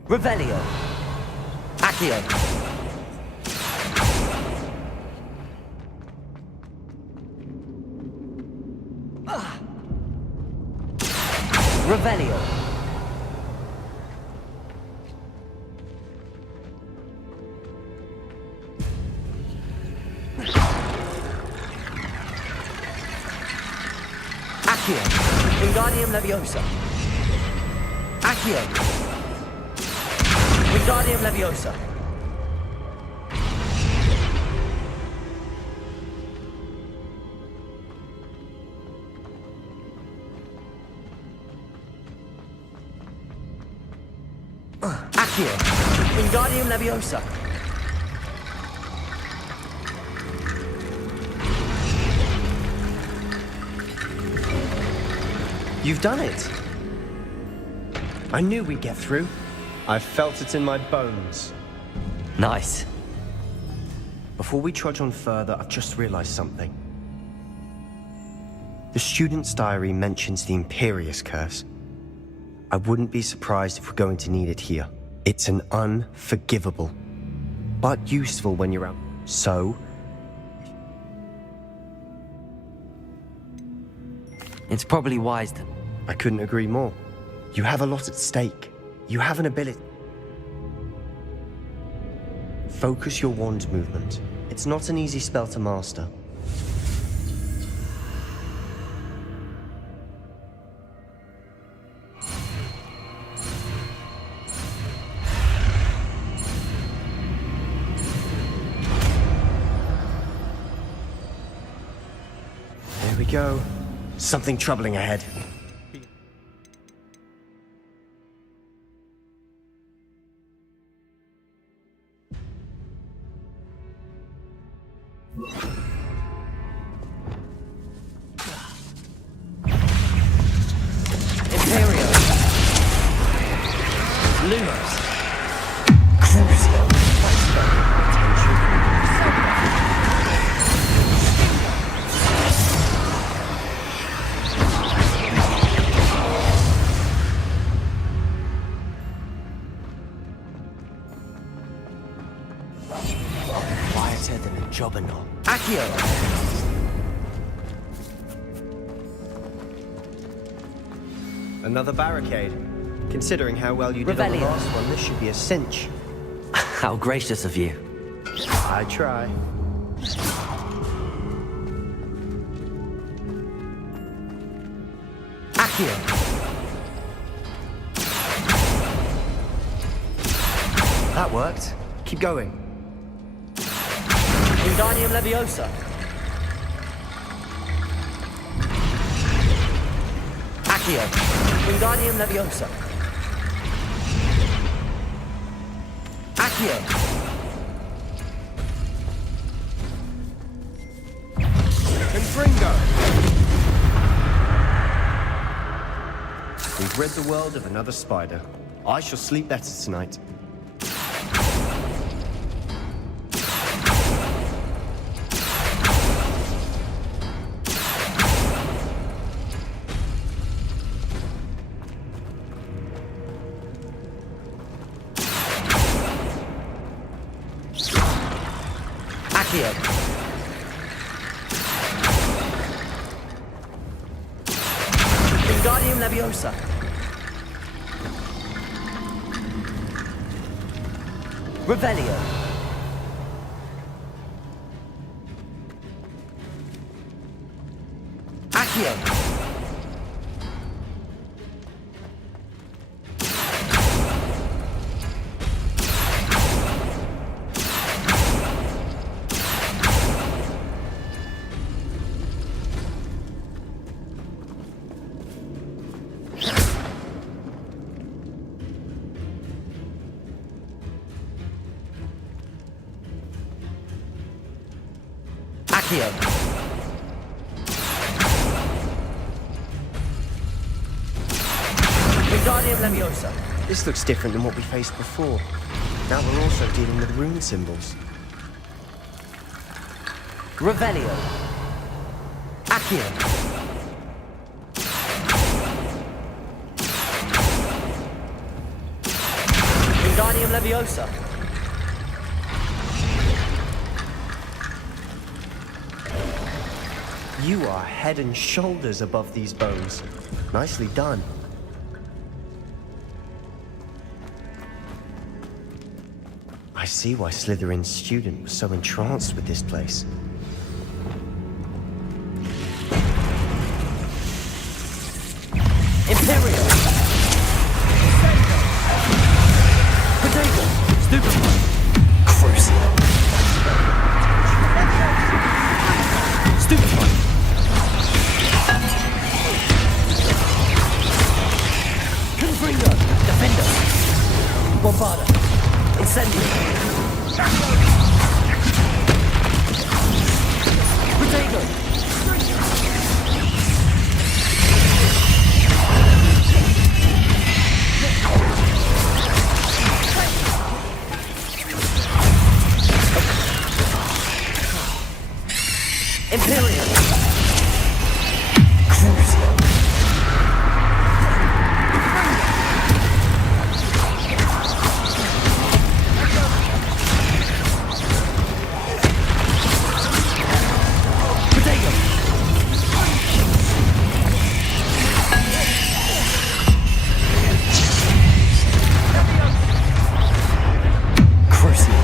Revelio. Accio. Revelio. Accio. Wingardium Leviosa. Accio. Wingardium Leviosa. Accio. Wingardium Leviosa. You've done it. I knew we'd get through. I felt it in my bones. Nice. Before we trudge on further, I've just realized something. The student's diary mentions the Imperious Curse. I wouldn't be surprised if we're going to need it here. It's an unforgivable, but useful when you're out. So, it's probably wise to... I couldn't agree more. You have a lot at stake. You have an ability. Focus your wand movement. It's not an easy spell to master. There we go. Something troubling ahead. Imperio. Lumos. Crucio. Quieter than a jobberknoll. Accio. Another barricade. Considering how well you did on the Rebellion. last one, this should be a cinch. How gracious of you. I try. Accio. That worked. Keep going. Wingardium Leviosa. Accio. Wingardium Leviosa. Accio. Confringo! We've rid the world of another spider. I shall sleep better tonight. Accio. Wingardium Leviosa. Revelio. Accio. Accio. Wingardium Leviosa. This looks different than what we faced before. Now we're also dealing with rune symbols. Revelio. Accio. Wingardium Leviosa. You are head and shoulders above these bones. Nicely done. I see why Slytherin's student was so entranced with this place. Imperial. Potato. Stupefy. Crucial. Stupefy. Confringo. Defender. Bombarda. Incendio. Potato. Imperial. Crucial. Potato. Crucial.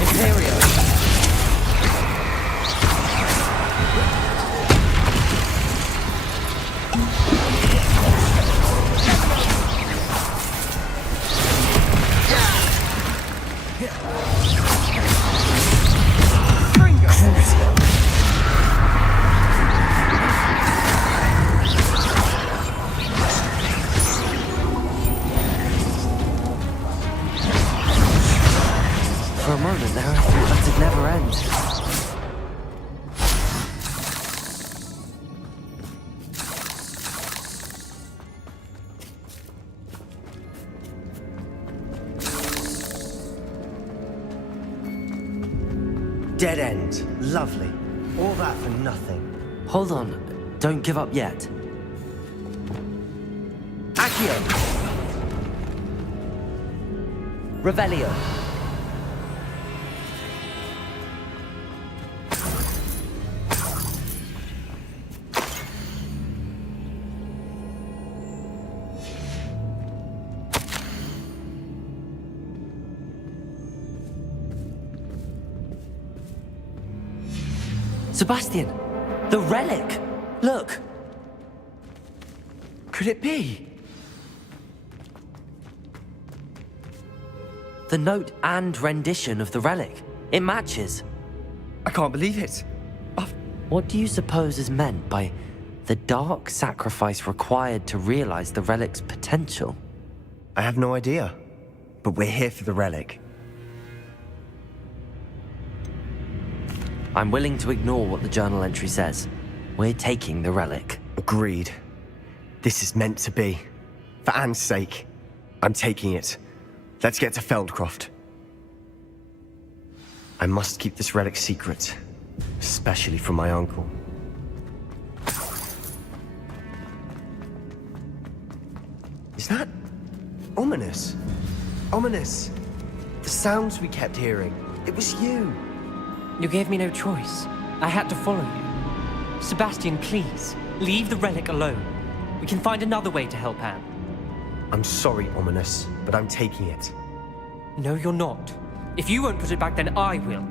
Imperial. Crucial. For a moment there, I thought that it'd never end. Dead end. Lovely. All that for nothing. Hold on. Don't give up yet. Accio. Revelio. Sebastian! The relic! Look! Could it be? The note and rendition of the relic. It matches. I can't believe it. What do you suppose is meant by the dark sacrifice required to realize the relic's potential? I have no idea. But we're here for the relic. I'm willing to ignore what the journal entry says. We're taking the relic. Agreed. This is meant to be. For Anne's sake. I'm taking it. Let's get to Feldcroft. I must keep this relic secret. Especially from my uncle. Is that ominous? Ominous. The sounds we kept hearing. It was you. You gave me no choice. I had to follow you. Sebastian, please, leave the relic alone. We can find another way to help Anne. I'm sorry, Ominous, but I'm taking it. No, you're not. If you won't put it back, then I will.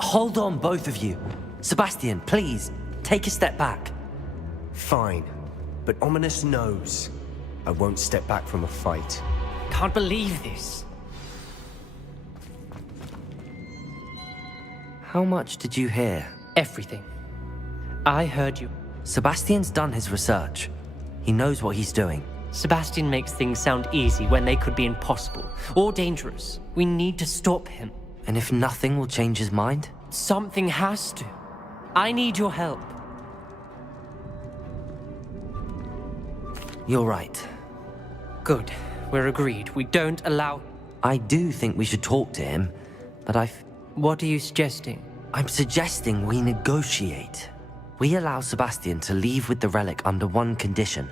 Hold on, both of you. Sebastian, please, take a step back. Fine, but Ominous knows. I won't step back from a fight. Can't believe this. How much did you hear? Everything. I heard you. Sebastian's done his research. He knows what he's doing. Sebastian makes things sound easy when they could be impossible or dangerous. We need to stop him. And if nothing will change his mind? Something has to. I need your help. You're right. Good. We're agreed. We don't allow... I do think we should talk to him, but What are you suggesting? I'm suggesting we negotiate. We allow Sebastian to leave with the relic under one condition.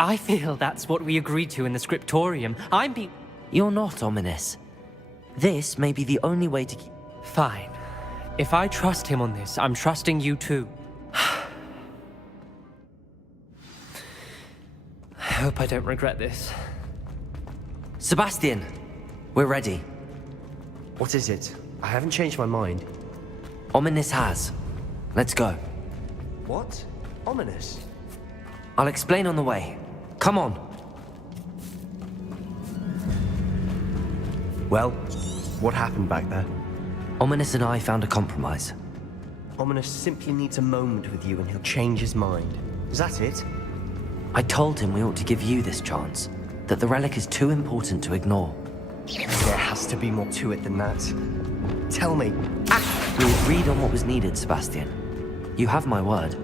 I feel that's what we agreed to in the scriptorium. You're not ominous. This may be the only way to keep... Fine. If I trust him on this, I'm trusting you too. I hope I don't regret this. Sebastian! We're ready. What is it? I haven't changed my mind. Ominous has. Let's go. What? Ominous? I'll explain on the way. Come on. Well, what happened back there? Ominous and I found a compromise. Ominous simply needs a moment with you and he'll change his mind. Is that it? I told him we ought to give you this chance, that the relic is too important to ignore. There has to be more to it than that. Tell me. We agreed on what was needed, Sebastian. You have my word.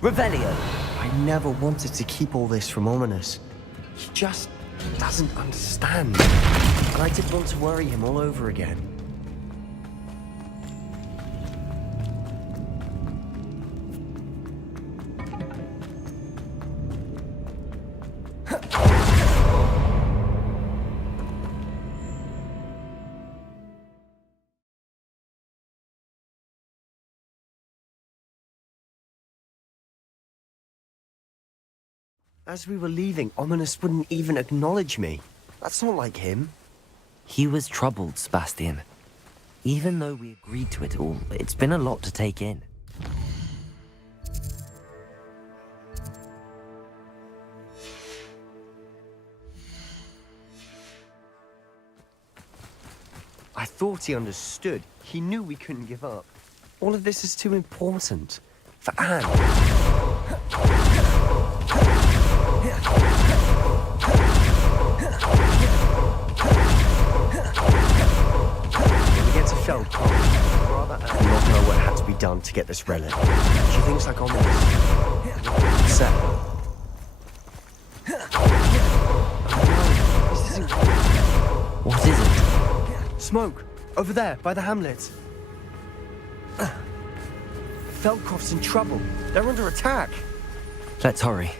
Revelio! I never wanted to keep all this from Ominous. He just doesn't understand. And I didn't want to worry him all over again. As we were leaving, Ominous wouldn't even acknowledge me. That's not like him. He was troubled, Sebastian. Even though we agreed to it all, it's been a lot to take in. I thought he understood. He knew we couldn't give up. All of this is too important. For Anne. When we get to Feldcroft, I'd rather Anne not know what had to be done to get this relic. She thinks like Ominous. Set her. This isn't... What is it? Smoke! Over there, by the hamlet. Feldcroft's in trouble. They're under attack. Let's hurry.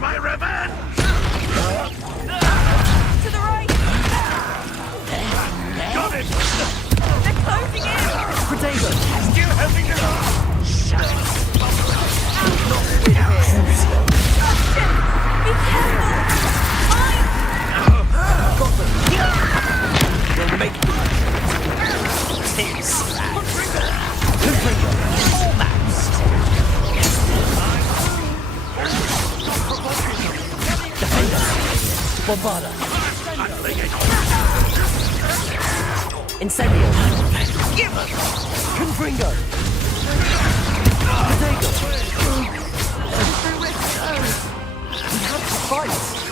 My revenge! To the right! Got it! They're closing in! Potato! Still helping us! Shut it! Not with Be careful! Mine! Got them! We'll make them! All maps! Bombarda! Incendio! Give us! Confringo! Potato! We have to fight!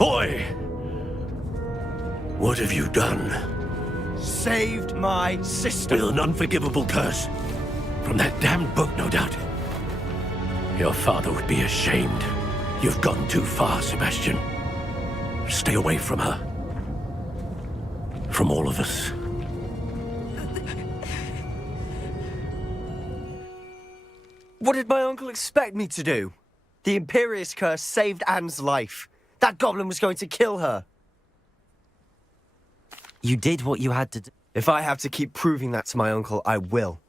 Boy! What have you done? Saved my sister. With an unforgivable curse. From that damned book, no doubt. Your father would be ashamed. You've gone too far, Sebastian. Stay away from her. From all of us. What did my uncle expect me to do? The Imperious curse saved Anne's life. That goblin was going to kill her. You did what you had to do. If I have to keep proving that to my uncle, I will.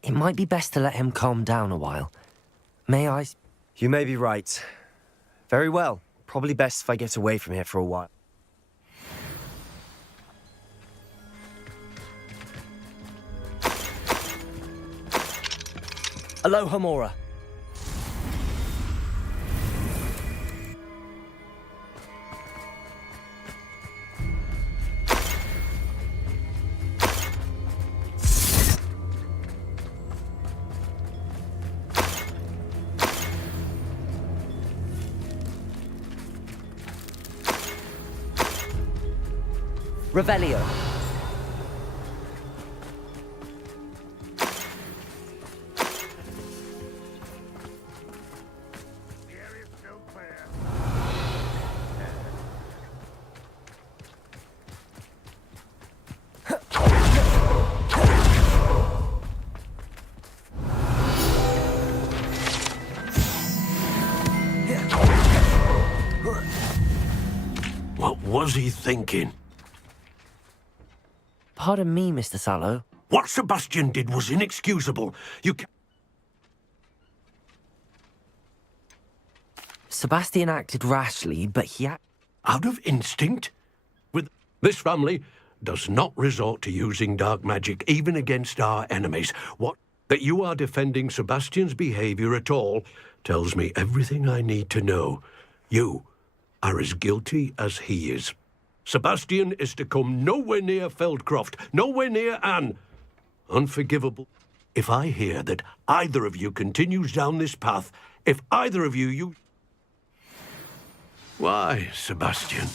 It might be best to let him calm down a while. May I? You may be right. Very well. Probably best if I get away from here for a while. Aloha, Mora. Revelio. What was he thinking? Pardon me, Mr. Sallow. What Sebastian did was inexcusable. Sebastian acted rashly, but he out of instinct? With this family does not resort to using dark magic even against our enemies. What that you are defending Sebastian's behavior at all tells me everything I need to know. You are as guilty as he is. Sebastian is to come nowhere near Feldcroft, nowhere near Anne. Unforgivable. If I hear that either of you continues down this path, if either of you... Why, Sebastian?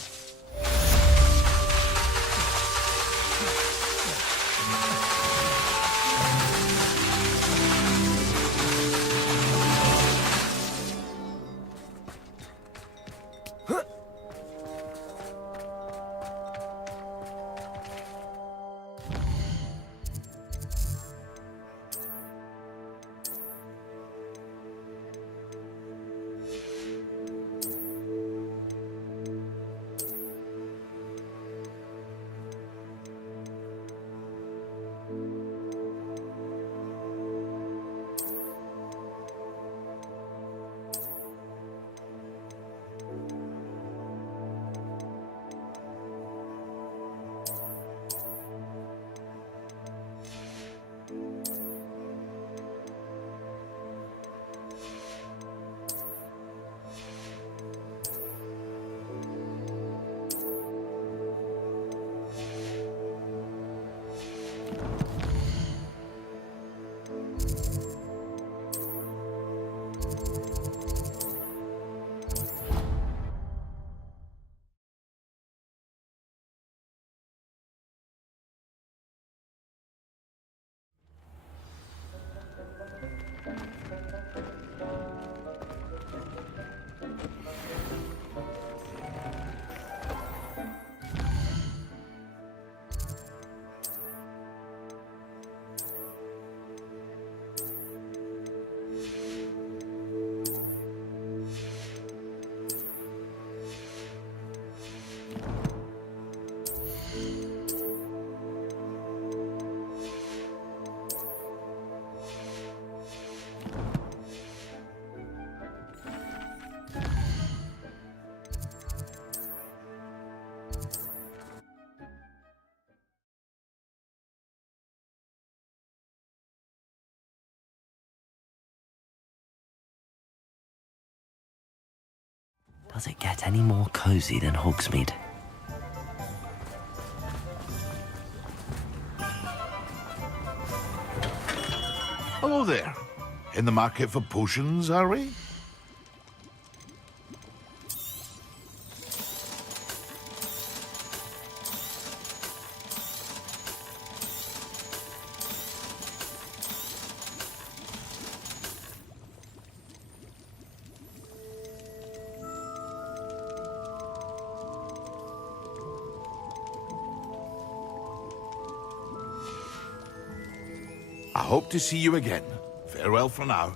Does it get any more cozy than Hogsmeade? Hello there. In the market for potions, are we? I hope to see you again. Farewell for now.